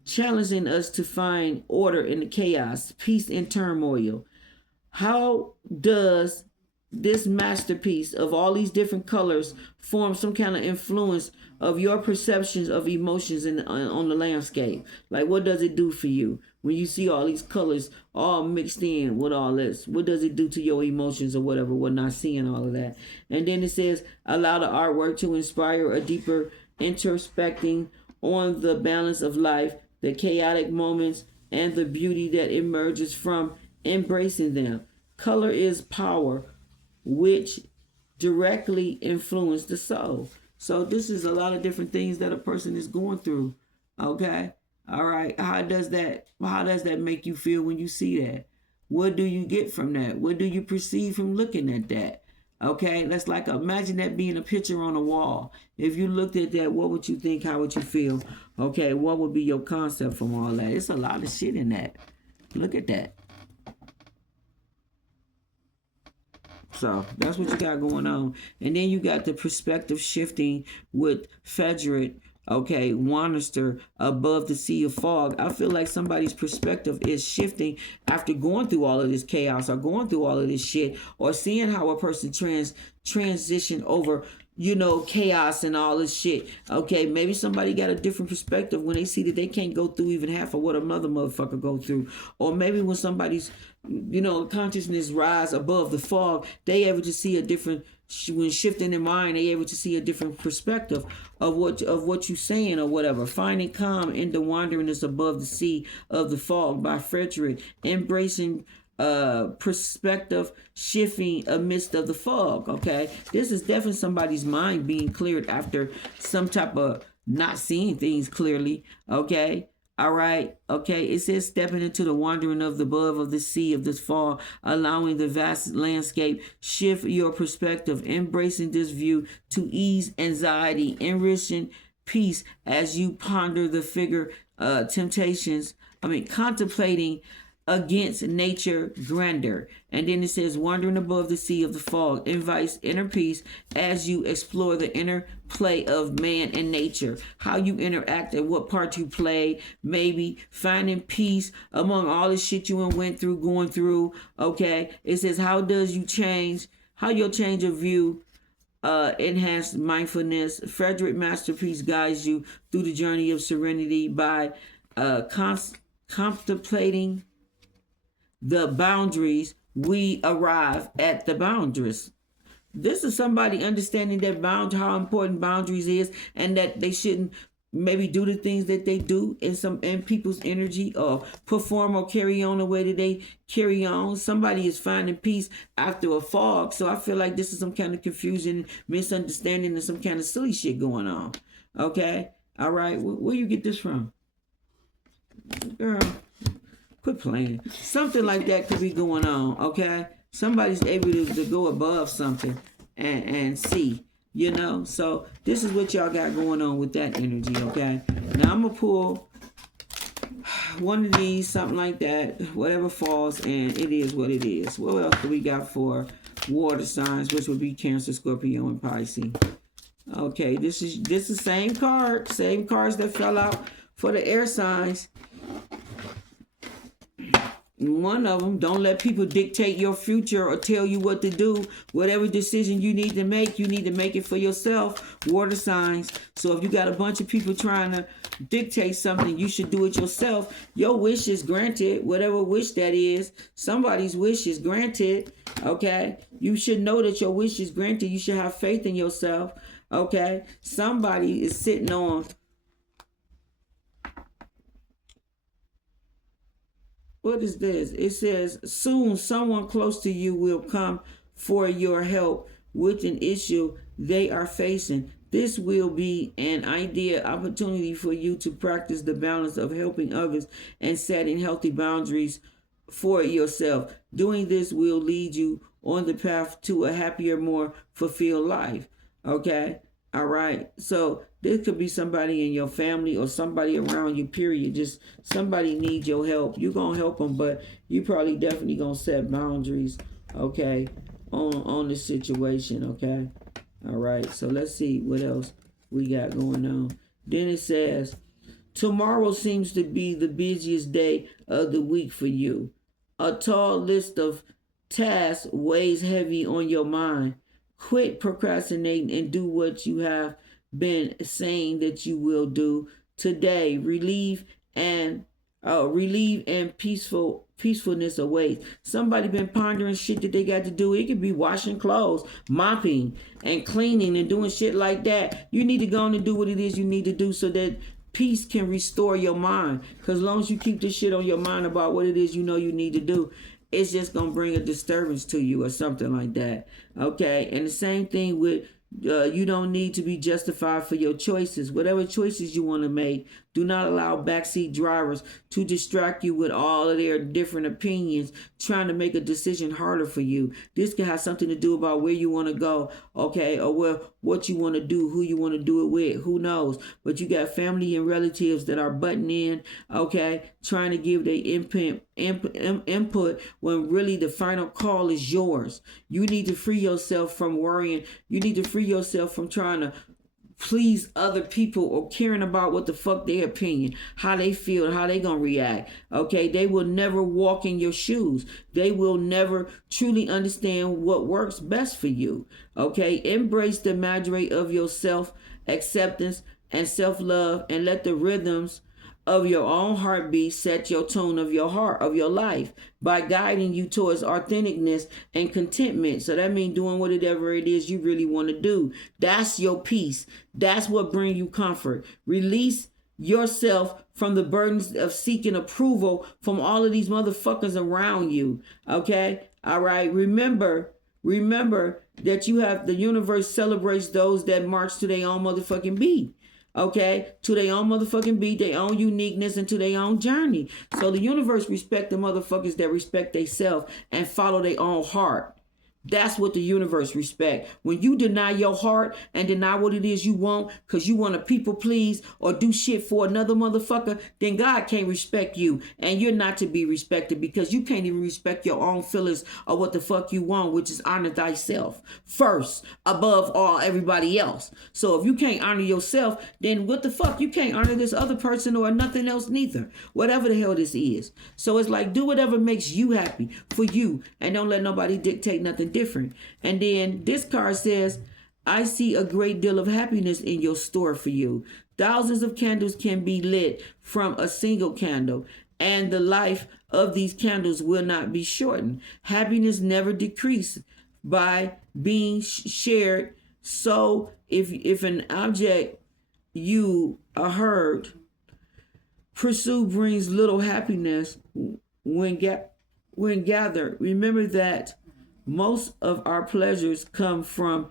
challenging us to find order in the chaos, peace in turmoil. How does this masterpiece of all these different colors form some kind of influence of your perceptions of emotions on the landscape? Like, what does it do for you when you see all these colors all mixed in with all this? What does it do to your emotions or whatever? We're not seeing all of that. And then it says, allow the artwork to inspire a deeper introspecting on the balance of life, the chaotic moments, and the beauty that emerges from embracing them. Color is power, which directly influence the soul. So this is a lot of different things that a person is going through. Okay? All right. How does that make you feel when you see that? What do you get from that? What do you perceive from looking at that? Okay, that's like, imagine that being a picture on a wall. If you looked at that, what would you think? How would you feel? Okay, what would be your concept from all that? It's a lot of shit in that. Look at that. So that's what you got going on. And then you got the perspective shifting with Frederick, okay, Wannister above the sea of fog. I feel like somebody's perspective is shifting after going through all of this chaos or going through all of this shit, or seeing how a person transition over, you know, chaos and all this shit. Okay, maybe somebody got a different perspective when they see that they can't go through even half of what another motherfucker go through. Or maybe when somebody's, you know, consciousness rise above the fog, they able to see a different, when shifting their mind, they able to see a different perspective of what you're saying or whatever. Finding calm in the wanderiness above the sea of the fog by Frederick. Embracing perspective shifting amidst of the fog. Okay, this is definitely somebody's mind being cleared after some type of not seeing things clearly. Okay, all right. Okay, it says stepping into the wandering of the above of the sea of this fall, allowing the vast landscape shift your perspective, embracing this view to ease anxiety, enriching peace as you ponder the figure contemplating against nature grandeur. And then it says wandering above the sea of the fog invites inner peace as you explore the inner play of man and nature, how you interact and what part you play, maybe finding peace among all the shit you went through, going through. Okay, it says how you'll change your view, enhanced mindfulness. Frederick masterpiece guides you through the journey of serenity by contemplating the boundaries. We arrive at the boundaries. This is somebody understanding that how important boundaries is, and that they shouldn't maybe do the things that they do in people's energy, or perform or carry on the way that they carry on. Somebody is finding peace after a fog. So I feel like this is some kind of confusion, misunderstanding, and some kind of silly shit going on. Okay, all right. Where you get this from, girl? Quit playing. Something like that could be going on, okay? Somebody's able to go above something and see, you know? So this is what y'all got going on with that energy, okay? Now I'm going to pull one of these, something like that, whatever falls, and it is what it is. What else do we got for water signs, which would be Cancer, Scorpio, and Pisces? Okay, this is the same cards that fell out for the air signs. One of them, don't let people dictate your future or tell you what to do. Whatever decision you need to make it for yourself. Water signs. So if you got a bunch of people trying to dictate something, you should do it yourself. Your wish is granted. Whatever wish that is, somebody's wish is granted. Okay? You should know that your wish is granted. You should have faith in yourself. Okay? Somebody is sitting on... What is this? It says, soon someone close to you will come for your help with an issue they are facing. This will be an ideal opportunity for you to practice the balance of helping others and setting healthy boundaries for yourself. Doing this will lead you on the path to a happier, more fulfilled life. Okay? All right. So this could be somebody in your family or somebody around you, period. Just somebody needs your help. You're going to help them, but you probably definitely going to set boundaries, okay, on the situation, okay? All right, so let's see what else we got going on. Then it says, tomorrow seems to be the busiest day of the week for you. A tall list of tasks weighs heavy on your mind. Quit procrastinating and do what you have been saying that you will do today. Relieve and peacefulness awaits. Somebody been pondering shit that they got to do. It could be washing clothes, mopping, and cleaning and doing shit like that. You need to go on and do what it is you need to do so that peace can restore your mind. Because as long as you keep this shit on your mind about what it is you know you need to do, it's just gonna bring a disturbance to you or something like that. Okay, and the same thing with you don't need to be justified for your choices. Whatever choices you want to make, do not allow backseat drivers to distract you with all of their different opinions, trying to make a decision harder for you. This can have something to do about where you want to go, okay, or what you want to do, who you want to do it with, who knows. But you got family and relatives that are butting in, okay, trying to give their input when really the final call is yours. You need to free yourself from worrying. You need to free yourself from trying to please other people or caring about what the fuck their opinion, how they feel, how they gonna react. Okay, they will never walk in your shoes. They will never truly understand what works best for you. Okay, embrace the mastery of your self acceptance and self love, and let the rhythms of your own heartbeat set your tone of your heart, of your life, by guiding you towards authenticness and contentment. So that means doing whatever it is you really want to do. That's your peace. That's what brings you comfort. Release yourself from the burdens of seeking approval from all of these motherfuckers around you. Okay? All right. Remember that you have the universe celebrates those that march to their own motherfucking beat. Okay, to their own motherfucking beat, their own uniqueness, and to their own journey. So the universe respect the motherfuckers that respect themselves and follow their own heart. That's what the universe respect. When you deny your heart and deny what it is you want because you want to people please or do shit for another motherfucker, then God can't respect you. And you're not to be respected because you can't even respect your own feelings or what the fuck you want, which is honor thyself first, above all everybody else. So if you can't honor yourself, then what the fuck? You can't honor this other person or nothing else neither. Whatever the hell this is. So it's like, do whatever makes you happy for you and don't let nobody dictate nothing different. And then this card says, I see a great deal of happiness in your store for you. Thousands of candles can be lit from a single candle, and the life of these candles will not be shortened. Happiness never decreases by being shared. So if an object you are heard pursue brings little happiness when gathered, remember that most of our pleasures come from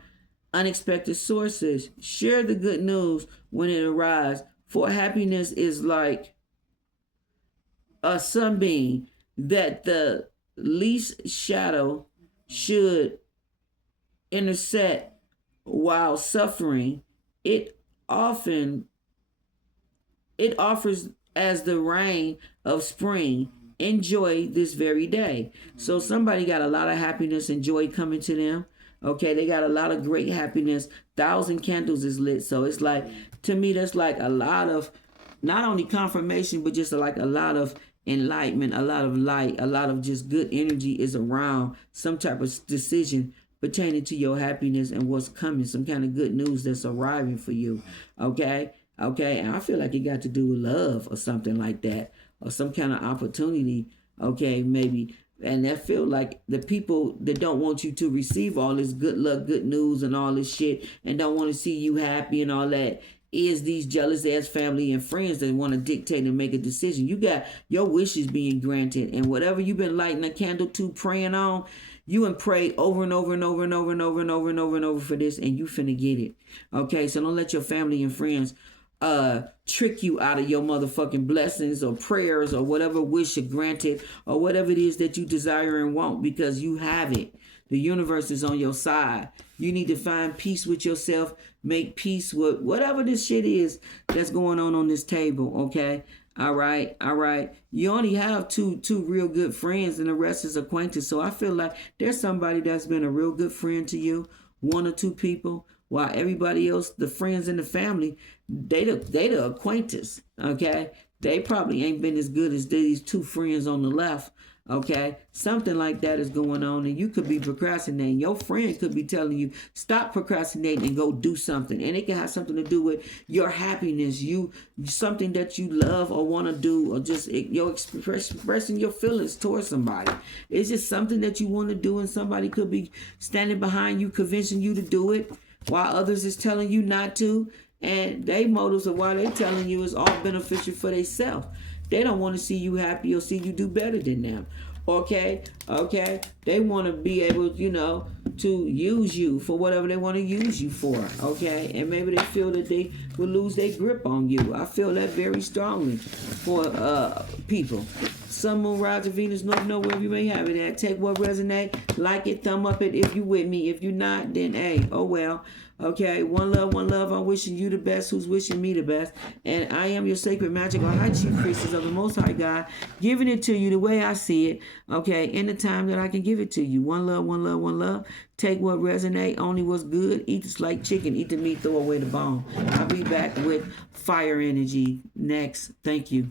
unexpected sources. Share the good news when it arrives, for happiness is like a sunbeam that the least shadow should intersect while suffering. It offers as the rain of spring. Enjoy this very day. So somebody got a lot of happiness and joy coming to them. Okay, they got a lot of great happiness. 1,000 candles is lit. So it's like, to me, that's like a lot of not only confirmation, but just like a lot of enlightenment, a lot of light, a lot of just good energy is around some type of decision pertaining to your happiness and what's coming, some kind of good news that's arriving for you. Okay, and I feel like it got to do with love or something like that, or some kind of opportunity, okay, maybe. And I feel like the people that don't want you to receive all this good luck, good news, and all this shit, and don't want to see you happy and all that, is these jealous ass family and friends that want to dictate and make a decision. You got your wishes being granted, and whatever you've been lighting a candle to, praying on, you and pray over and over and over and over and over and over and over and over for this, and you finna get it. Okay, so don't let your family and friends trick you out of your motherfucking blessings or prayers or whatever wish you granted or whatever it is that you desire and want, because you have it. The universe is on your side. You need to find peace with yourself, make peace with whatever this shit is that's going on this table. Okay, all right. You only have two real good friends, and the rest is acquaintance. So I feel like there's somebody that's been a real good friend to you, one or two people, while everybody else, the friends and the family, they the acquaintance. Okay, they probably ain't been as good as these two friends on the left. Okay, something like that is going on, and you could be procrastinating. Your friend could be telling you, stop procrastinating and go do something, and it can have something to do with your happiness, you something that you love or want to do, or just your expressing your feelings towards somebody. It's just something that you want to do, and somebody could be standing behind you, convincing you to do it, while others is telling you not to, and they motives of why they telling you is all beneficial for themselves. They don't want to see you happy or see you do better than them. Okay. They want to be able, to use you for whatever they want to use you for. Okay, and maybe they feel that they will lose their grip on you. I feel that very strongly for people. Sun, Moon, Rise, Venus, North, Node, wherever you may have it at. Take what resonate, like it, thumb up it if you with me. If you're not, then hey, oh well. Okay, one love, one love. I'm wishing you the best, who's wishing me the best. And I am your sacred, magical, high chief priestess of the Most High God, giving it to you the way I see it, okay, in the time that I can give it to you. One love, one love, one love. Take what resonate, only what's good. Eat this like chicken, eat the meat, throw away the bone. I'll be back with fire energy next. Thank you.